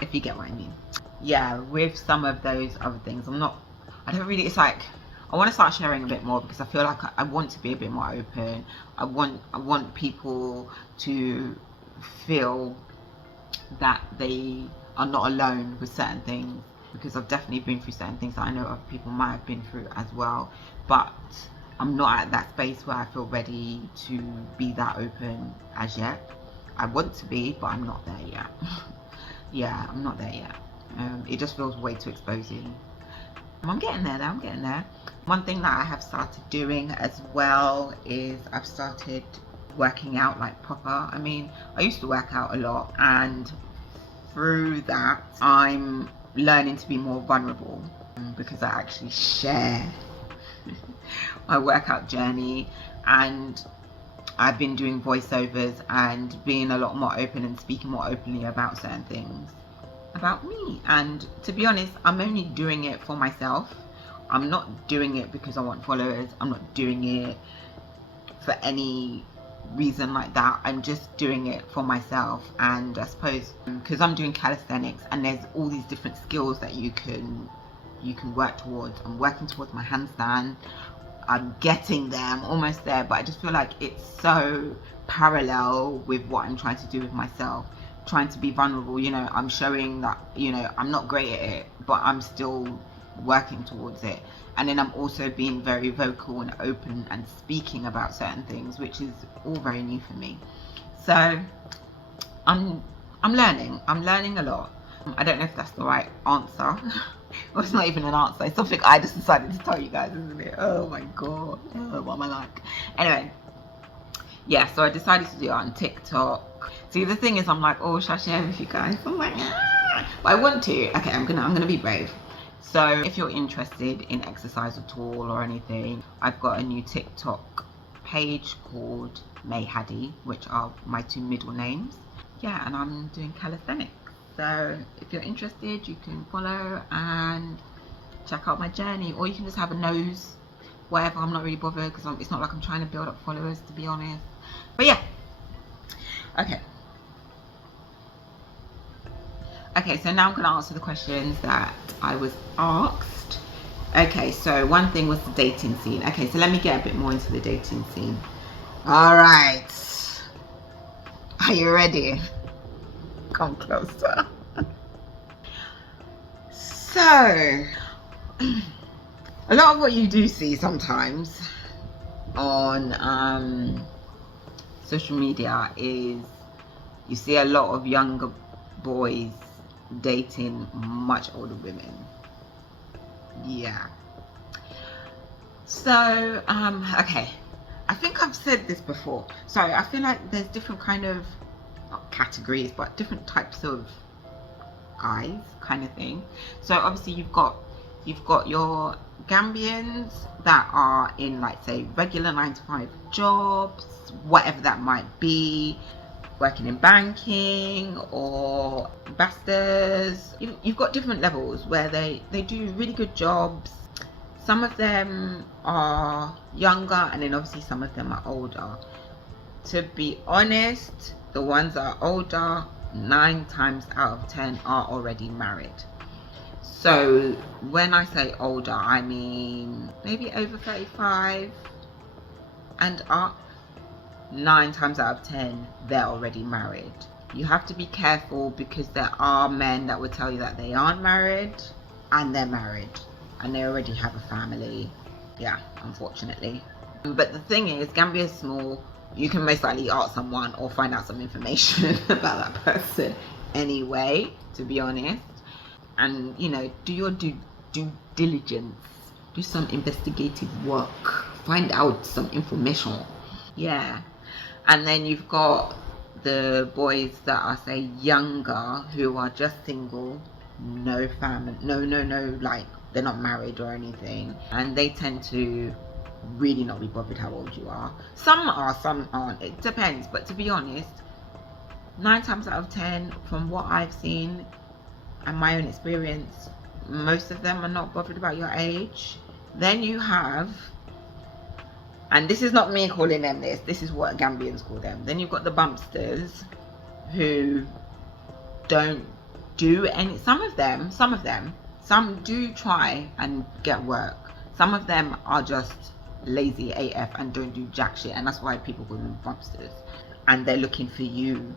if you get what I mean. Yeah, with some of those other things, I don't really, it's like, I want to start sharing a bit more, because I feel like I want to be a bit more open. I want people to feel that they are not alone with certain things, because I've definitely been through certain things that I know other people might have been through as well, but I'm not at that space where I feel ready to be that open as yet. I want to be, but I'm not there yet. Yeah, I'm not there yet. It just feels way too exposing. I'm getting there though, I'm getting there. One thing that I have started doing as well is I've started working out like proper. I mean, I used to work out a lot, and through that I'm learning to be more vulnerable, because I actually share my workout journey, and I've been doing voiceovers and being a lot more open and speaking more openly about certain things about me. And to be honest, I'm only doing it for myself. I'm not doing it because I want followers. I'm not doing it for any reason like that. I'm just doing it for myself. And I suppose because I'm doing calisthenics, and there's all these different skills that you can work towards. I'm working towards my handstand. I'm getting there, I'm almost there, but I just feel like it's so parallel with what I'm trying to do with myself, trying to be vulnerable. You know, I'm showing that, you know, I'm not great at it, but I'm still working towards it. And then I'm also being very vocal and open and speaking about certain things, which is all very new for me. So I'm learning a lot. I don't know if that's the right answer. Well, it's not even an answer. It's something I just decided to tell you guys, isn't it? Oh my god. Oh, what am I like? Anyway, yeah, so I decided to do it on TikTok. See, the thing is, I'm like, oh, should I share with you guys? I'm like, but I want to. Okay, I'm gonna be brave. So if you're interested in exercise at all or anything, I've got a new TikTok page called May Haddy, which are my 2 middle names. Yeah, and I'm doing calisthenics. So if you're interested, you can follow and check out my journey, or you can just have a nose, whatever. I'm not really bothered, because it's not like I'm trying to build up followers, to be honest. But yeah, okay, so now I'm going to answer the questions that I was asked. Okay, so one thing was the dating scene. Okay, so let me get a bit more into the dating scene. All right, are you ready? Come closer. So a lot of what you do see sometimes on social media is you see a lot of younger boys dating much older women. Yeah. So okay, I think I've said this before. So I feel like there's different kind of, not categories, but different types of guys, kind of thing. So obviously you've got your Gambians that are in, like, say, regular 9-to-5 jobs, whatever that might be, working in banking or ambassadors. You've got different levels where they do really good jobs. Some of them are younger, and then obviously some of them are older. To be honest, the ones that are older, 9 times out of 10 are already married. So when I say older, I mean maybe over 35 and up. 9 times out of 10 they're already married. You have to be careful, because there are men that will tell you that they aren't married and they're married and they already have a family. Yeah, unfortunately. But the thing is, Gambia is small. You can most likely ask someone or find out some information about that person anyway, to be honest. And, you know, do your due diligence. Do some investigative work. Find out some information. Yeah. And then you've got the boys that are, say, younger, who are just single, no family, no, like, they're not married or anything. And they tend to really not be bothered how old you are. Some are, some aren't. It depends. But to be honest, 9 times out of 10, from what I've seen and my own experience, most of them are not bothered about your age. Then you have, and this is not me calling them this is what Gambians call them. Then you've got the bumpsters who don't do any, some do try and get work. Some of them are just lazy AF and don't do jack shit, and that's why people call them bumpsters. And they're looking for you,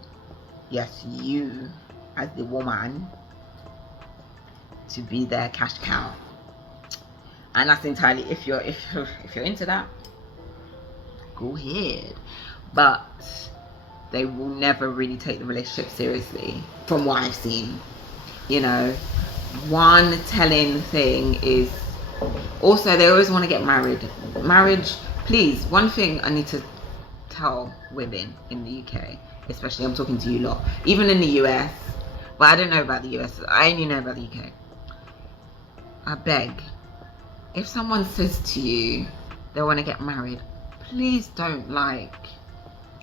yes, you as the woman, to be their cash cow. And that's entirely, if you're into that, go ahead. But they will never really take the relationship seriously, from what I've seen. You know, one telling thing is also they always want to get married. Marriage, please, one thing I need to tell women in the UK, especially, I'm talking to you lot, even in the US, but I don't know about the US, I only know about the UK. I beg, if someone says to you they want to get married, please don't, like,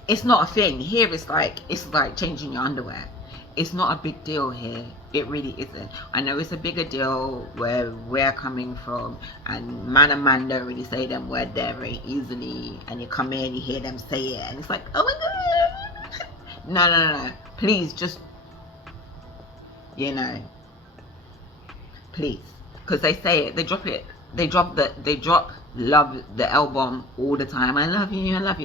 it's not a thing. Here it's like changing your underwear. It's not a big deal here. It really isn't. I know it's a bigger deal where we're coming from, and man don't really say them word there very easily, and you come in, you hear them say it, and it's like, oh my god. No. Please, just, you know, please. Because they say it, they drop love, the L-bomb all the time. I love you. Like,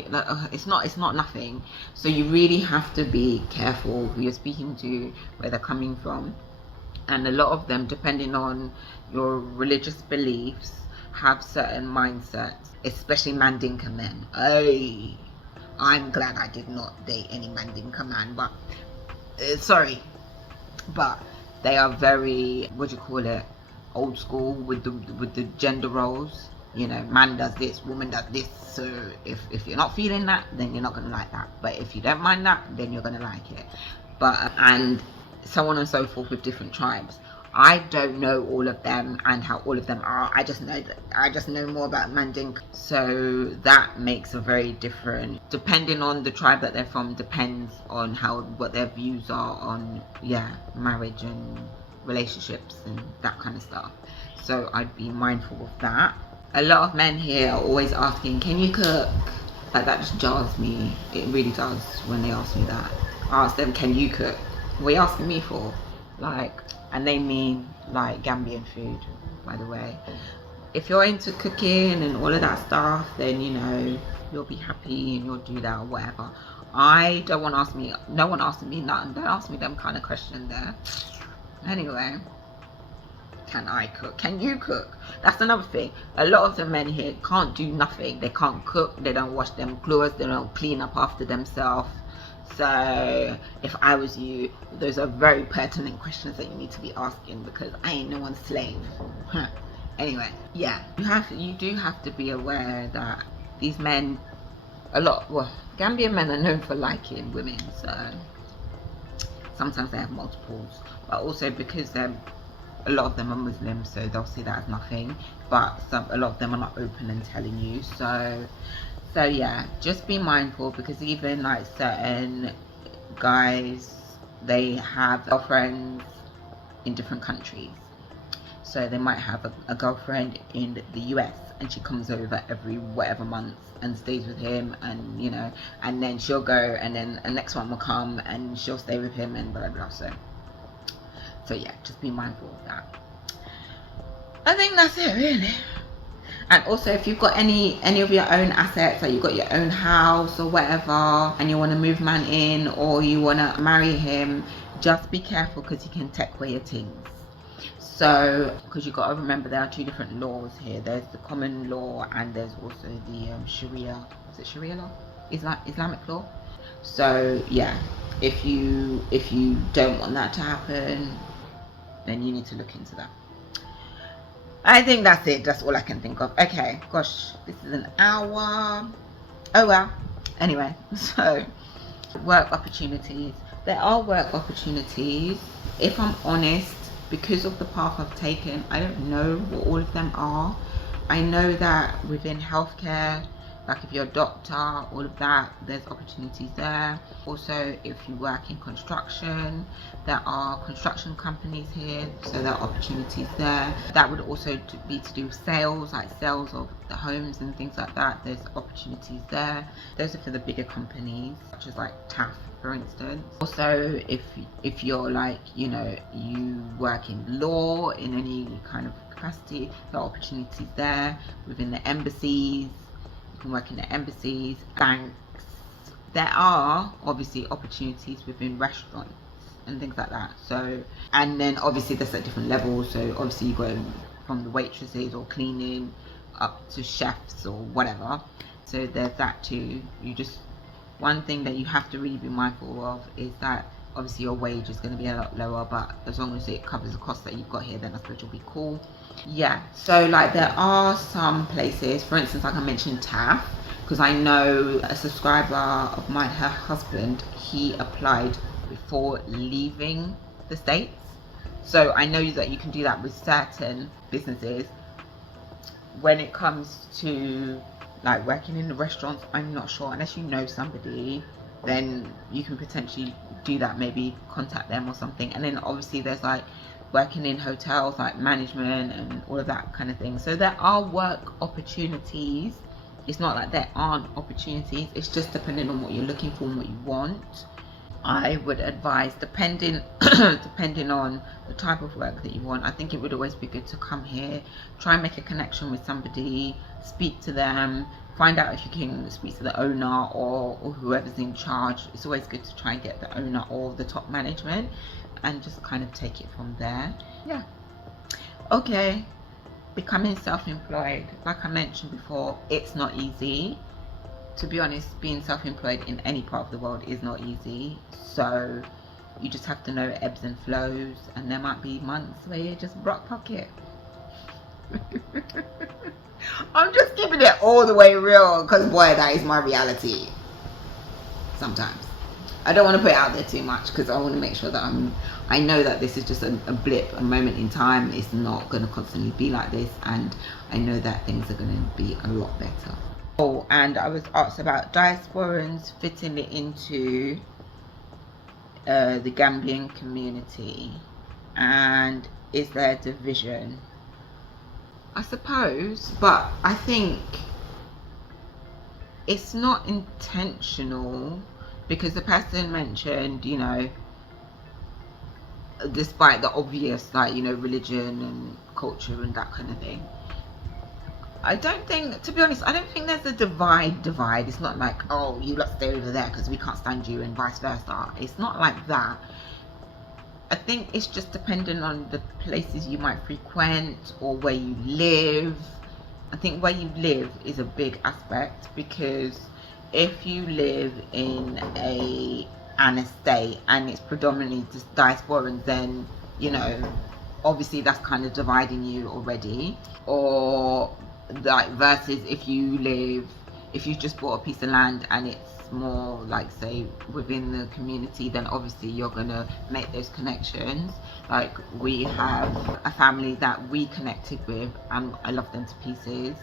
it's not nothing. So you really have to be careful who you're speaking to, where they're coming from. And a lot of them, depending on your religious beliefs, have certain mindsets, especially Mandinka men. I'm glad I did not date any Mandinka man, but sorry, but they are very, what do you call it, old school with the gender roles. You know, man does this, woman does this. So if you're not feeling that, then you're not gonna like that. But if you don't mind that, then you're gonna like it. But and so on and so forth with different tribes. I don't know all of them and how all of them are. I just know more about Mandinka. So that makes a very different, depending on the tribe that they're from, depends on what their views are on, yeah, marriage and relationships and that kind of stuff. So I'd be mindful of that. A lot of men here are always asking, can you cook? Like, that just jars me. It really does when they ask me that. I ask them, can you cook? What are you asking me for? Like, and they mean like Gambian food, by the way. If you're into cooking and all of that stuff, then, you know, you'll be happy and you'll do that or whatever. I don't want to ask me, no one asking me nothing. Don't ask me them kind of question there. Anyway, can I cook? Can you cook? That's another thing. A lot of the men here can't do nothing. They can't cook, they don't wash them clothes, they don't clean up after themselves. So if I was you, those are very pertinent questions that you need to be asking, because I ain't no one's slave. Anyway, yeah, you do have to be aware that these men, Gambian men are known for liking women, so sometimes they have multiples, but also because a lot of them are Muslims, so they'll see that as nothing, but a lot of them are not open and telling you. So yeah, just be mindful, because even like certain guys, they have girlfriends in different countries. So they might have a girlfriend in the US, and she comes over every whatever month and stays with him, and you know, and then she'll go, and then the next one will come and she'll stay with him, and blah blah. So yeah, just be mindful of that. I think that's it, really. And also, if you've got any of your own assets, like you've got your own house or whatever, and you want to move man in, or you want to marry him, just be careful, because he can take away your things. So, because you've got to remember there are two different laws here. There's the common law and there's also the Sharia. Is it Sharia law? Islamic law. So yeah, if you don't want that to happen, then you need to look into that. I think that's it. That's all I can think of. Okay, gosh, this is an hour. Oh well. Anyway, so work opportunities. There are work opportunities. If I'm honest, because of the path I've taken, I don't know what all of them are. I know that within healthcare, like if you're a doctor, all of that, there's opportunities there. Also, if you work in construction, there are construction companies here, so there are opportunities there. That would also be to do with sales, like sales of the homes and things like that. There's opportunities there. Those are for the bigger companies, such as like TAF, for instance. Also, if you're like, you know, you work in law in any kind of capacity, there are opportunities there. Within the embassies, you can work in the embassies, banks. There are obviously opportunities within restaurants and things like that. So, and then obviously there's at different levels. So obviously you go from the waitresses or cleaning up to chefs or whatever. So there's that too. You just, one thing that you have to really be mindful of is that obviously your wage is going to be a lot lower, but as long as it covers the cost that you've got here, then I suppose you'll be cool. Yeah, so like there are some places, for instance, like I mentioned TAF, because I know a subscriber of mine, her husband, he applied before leaving the States. So I know that you can do that with certain businesses. When it comes to like working in the restaurants, I'm not sure, unless you know somebody, then you can potentially do that, maybe contact them or something. And then obviously there's like working in hotels, like management and all of that kind of thing. So there are work opportunities. It's not like there aren't opportunities, it's just depending on what you're looking for and what you want. I would advise, depending on the type of work that you want, I think it would always be good to come here, try and make a connection with somebody, speak to them, find out if you can speak to the owner or whoever's in charge. It's always good to try and get the owner or the top management and just kind of take it from there. Yeah. Okay, becoming self-employed, like I mentioned before, it's not easy. To be honest, being self-employed in any part of the world is not easy. So you just have to know ebbs and flows, and there might be months where you're just broke pocket. I'm just keeping it all the way real, because boy, that is my reality sometimes. I don't want to put it out there too much because I want to make sure that I know that this is just a blip, a moment in time. It's not going to constantly be like this, and I know that things are going to be a lot better. Oh, and I was asked about diasporans fitting it into the Gambian community, and is there a division? I suppose, but I think it's not intentional, because the person mentioned, you know, despite the obvious, like, you know, religion and culture and that kind of thing, I don't think, to be honest, I don't think there's a divide. It's not like, oh, you lot stay over there because we can't stand you and vice versa. It's not like that. I think it's just dependent on the places you might frequent or where you live. I think where you live is a big aspect, because if you live in an estate and it's predominantly just diasporans, then, you know, obviously that's kind of dividing you already. Or like versus if you just bought a piece of land and it's more like, say, within the community, then obviously you're gonna make those connections. Like, we have a family that we connected with and I love them to pieces,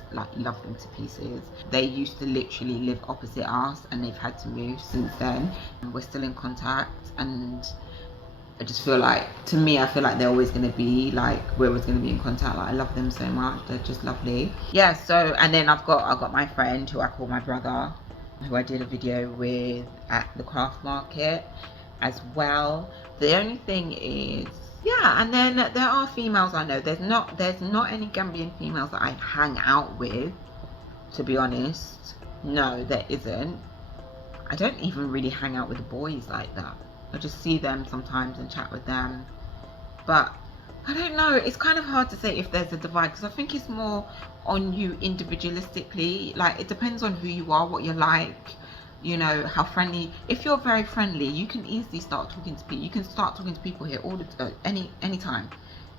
They used to literally live opposite us and they've had to move since then, and we're still in contact. And I just feel like, to me, I feel like they're always going to be like, we're always going to be in contact. Like, I love them so much, they're just lovely. Yeah, so, and then I've got my friend who I call my brother, who I did a video with at the craft market as well. The only thing is, yeah, and then there are females I know. There's not any Gambian females that I hang out with, to be honest. No, there isn't. I don't even really hang out with the boys like that. I just see them sometimes and chat with them. But I don't know, it's kind of hard to say if there's a divide, because I think it's more on you individualistically. Like, it depends on who you are, what you're like, you know, how friendly. If you're very friendly, you can easily start talking to people. You can start talking to people here all the any time.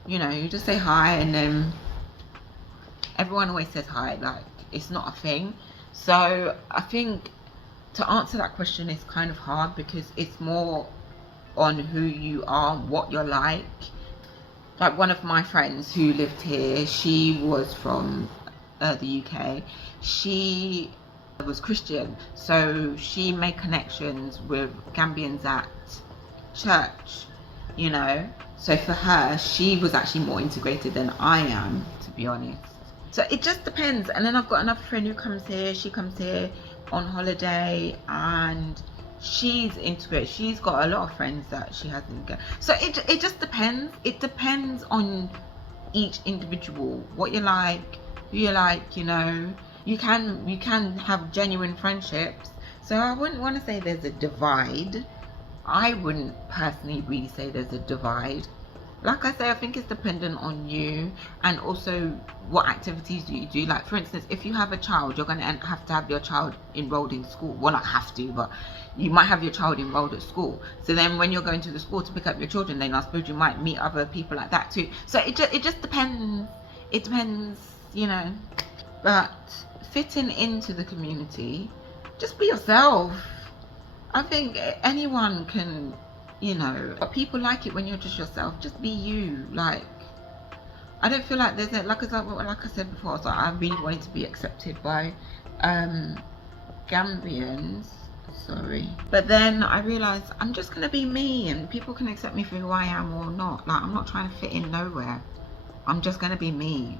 You know, you just say hi, and then everyone always says hi. Like, it's not a thing. So I think to answer that question is kind of hard, because it's more on who you are, what you're like. Like, one of my friends who lived here, she was from the UK. She was Christian, so she made connections with Gambians at church, you know. So for her, she was actually more integrated than I am, to be honest. So it just depends. And then I've got another friend who comes here. She comes here on holiday, and she's integrated. She's got a lot of friends that she hasn't got. So it just depends. It depends on each individual, what you like, who you like, you know. You can have genuine friendships. So I wouldn't want to say there's a divide. I wouldn't personally really say there's a divide. Like I say, I think it's dependent on you, and also what activities do you do. Like, for instance, if you have a child, you're going to have to have your child enrolled in school. Well, not have to, but you might have your child enrolled at school. So then when you're going to the school to pick up your children, then I suppose you might meet other people like that too. So it just depends. It depends, you know. But fitting into the community, just be yourself. I think anyone can, you know, but people like it when you're just yourself. Just be you. Like, I don't feel like there's a, like I said before, so I really wanted to be accepted by Gambians. Sorry. But then I realized I'm just gonna be me, and people can accept me for who I am or not. Like, I'm not trying to fit in nowhere. I'm just gonna be me.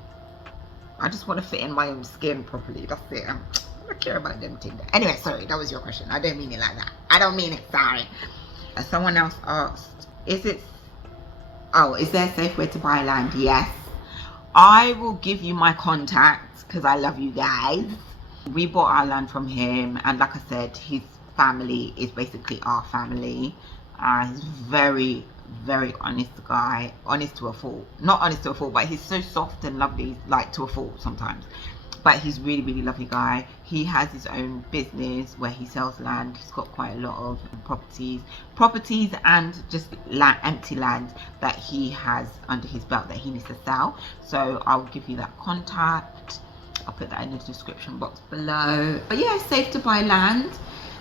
I just want to fit in my own skin properly. That's it. I don't care about them things. Anyway, sorry, that was your question. I don't mean it like that. I don't mean it, sorry. Someone else asked, is there a safe way to buy land? Yes. I will give you my contacts, because I love you guys. We bought our land from him, and like I said, his family is basically our family. He's very, very honest guy. Honest to a fault. Not honest to a fault, but he's so soft and lovely, like to a fault sometimes. But he's really, really lovely guy. He has his own business where he sells land. He's got quite a lot of properties and just land, empty land that he has under his belt that he needs to sell. So I'll give you that contact. I'll put that in the description box below. But yeah, it's safe to buy land.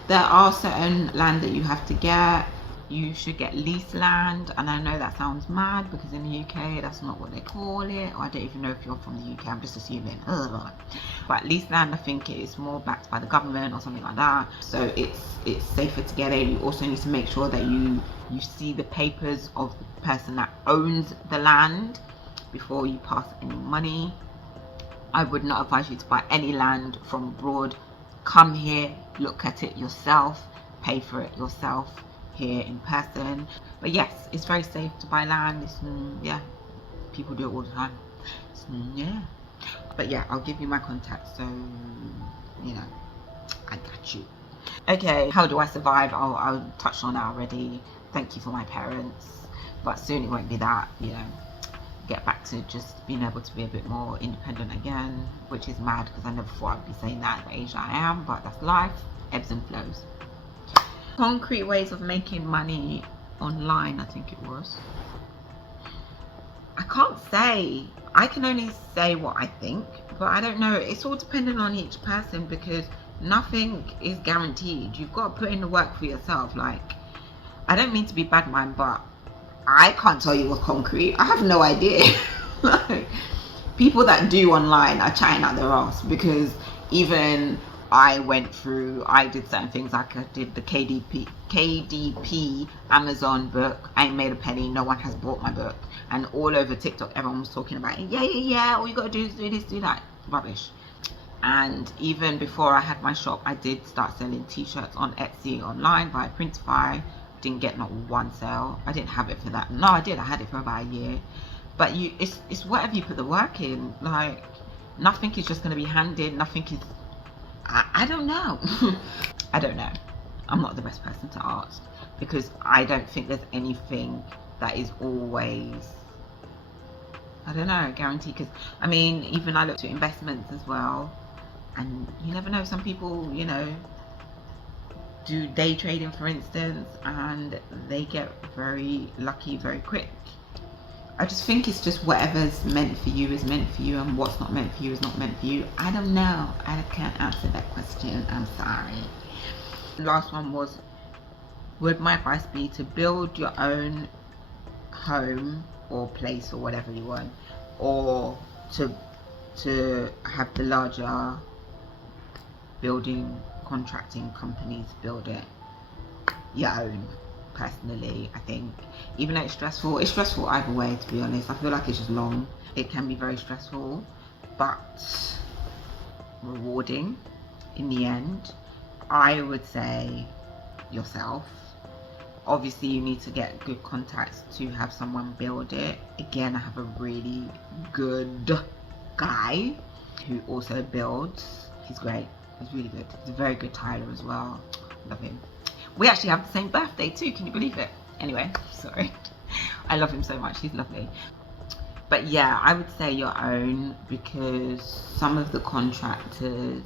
There are certain land that you have to get. You should get lease land, and I know that sounds mad, because in the UK that's not what they call it, or I don't even know if you're from the UK, I'm just assuming. Ugh. But lease land, I think it is more backed by the government or something like that, so it's safer to get it. You also need to make sure that you see the papers of the person that owns the land before you pass any money. I would not advise you to buy any land from abroad. Come here, look at it yourself, pay for it yourself here in person. But yes, it's very safe to buy land. It's, yeah, people do it all the time. Yeah, but yeah, I'll give you my contact, so you know, I got you. Okay, how do I survive? I'll touch on that already. Thank you for my parents, but soon it won't be that, you know. Get back to just being able to be a bit more independent again, which is mad, because I never thought I'd be saying that at the age that I am, but that's life, ebbs and flows. Concrete ways of making money online, I think it was. I can't say. I can only say what I think, but I don't know. It's all dependent on each person, because nothing is guaranteed. You've got to put in the work for yourself. Like, I don't mean to be bad man, but I can't tell you what's concrete. I have no idea. Like, people that do online are chatting out their ass, because even I did certain things, like I did the KDP Amazon book. I ain't made a penny. No one has bought my book, and all over TikTok everyone was talking about it. Yeah, all you gotta do is do this, do that. Rubbish. And even before I had my shop, I did start selling t-shirts on Etsy online by Printify. Didn't get not one sale. I didn't have it for that. No, I did. I had it for about a year. But it's whatever you put the work in. Like, nothing is just going to be handed. Nothing is, I don't know. I don't know. I'm not the best person to ask, because I don't think there's anything that is always I don't know, guarantee, because I mean, even I looked at investments as well, and you never know, some people, you know, do day trading for instance, and they get very lucky very quick. I just think it's just whatever's meant for you is meant for you, and what's not meant for you is not meant for you. I don't know, I can't answer that question, I'm sorry. The last one was, would my advice be to build your own home or place or whatever you want, or to have the larger building contracting companies build it your own? Personally, I think, even though it's stressful either way, to be honest. I feel like it's just long. It can be very stressful but rewarding in the end. I would say yourself. Obviously you need to get good contacts to have someone build it. Again, I have a really good guy who also builds. He's great, he's really good. He's a very good tiler as well. Love him. We actually have the same birthday too, can you believe it? Anyway, sorry. I love him so much, he's lovely. But yeah, I would say your own, because some of the contractors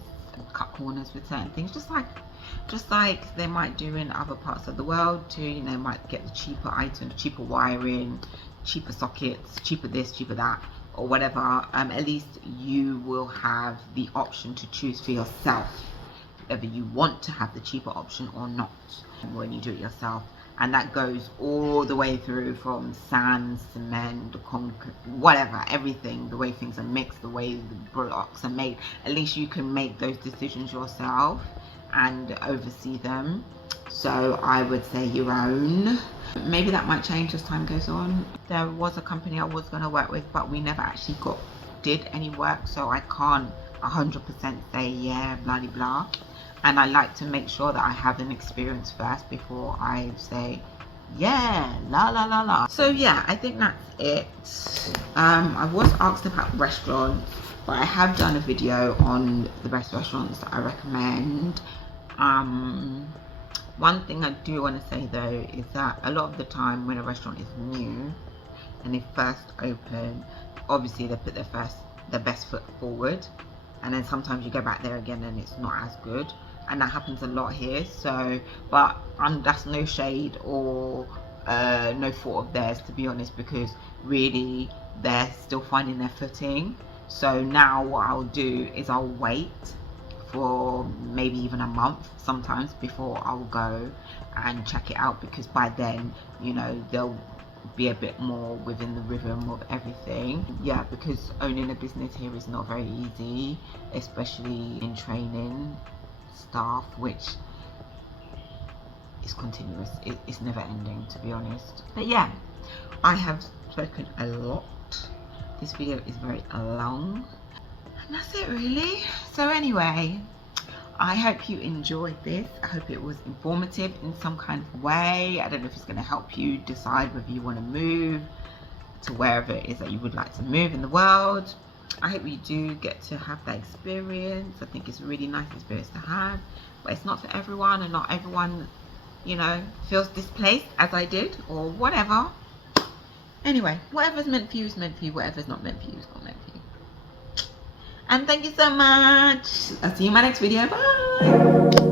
cut corners with certain things, just like they might do in other parts of the world too. You know, might get the cheaper items, cheaper wiring, cheaper sockets, cheaper this, cheaper that, or whatever. At least you will have the option to choose for yourself whether you want to have the cheaper option or not when you do it yourself. And that goes all the way through, from sand, cement, concrete, whatever, everything, the way things are mixed, the way the blocks are made. At least you can make those decisions yourself and oversee them. So I would say your own. Maybe that might change as time goes on. There was a company I was going to work with, but we never actually did any work, so I can't 100% say yeah, blah blah blah. And I like to make sure that I have an experience first before I say yeah, la la la la. So yeah, I think that's it. I was asked about restaurants, but I have done a video on the best restaurants that I recommend. One thing I do want to say though is that a lot of the time when a restaurant is new and they first open, obviously they put their best foot forward, and then sometimes you go back there again and it's not as good, and that happens a lot here. So but that's no shade or no fault of theirs, to be honest, because really they're still finding their footing. So now what I'll do is I'll wait for maybe even a month sometimes before I'll go and check it out, because by then, you know, they'll be a bit more within the rhythm of everything. Yeah, because owning a business here is not very easy, especially in training staff, which is continuous. It's never ending, to be honest. But yeah, I have spoken a lot. This video is very long, and that's it really. So anyway, I hope you enjoyed this. I hope it was informative in some kind of way. I don't know if it's going to help you decide whether you want to move to wherever it is that you would like to move in the world. I hope you do get to have that experience. I think it's a really nice experience to have, but it's not for everyone, and not everyone, you know, feels displaced as I did, or whatever. Anyway, whatever's meant for you is meant for you. Whatever's not meant for you is not meant for you. And thank you so much. I'll see you in my next video. Bye.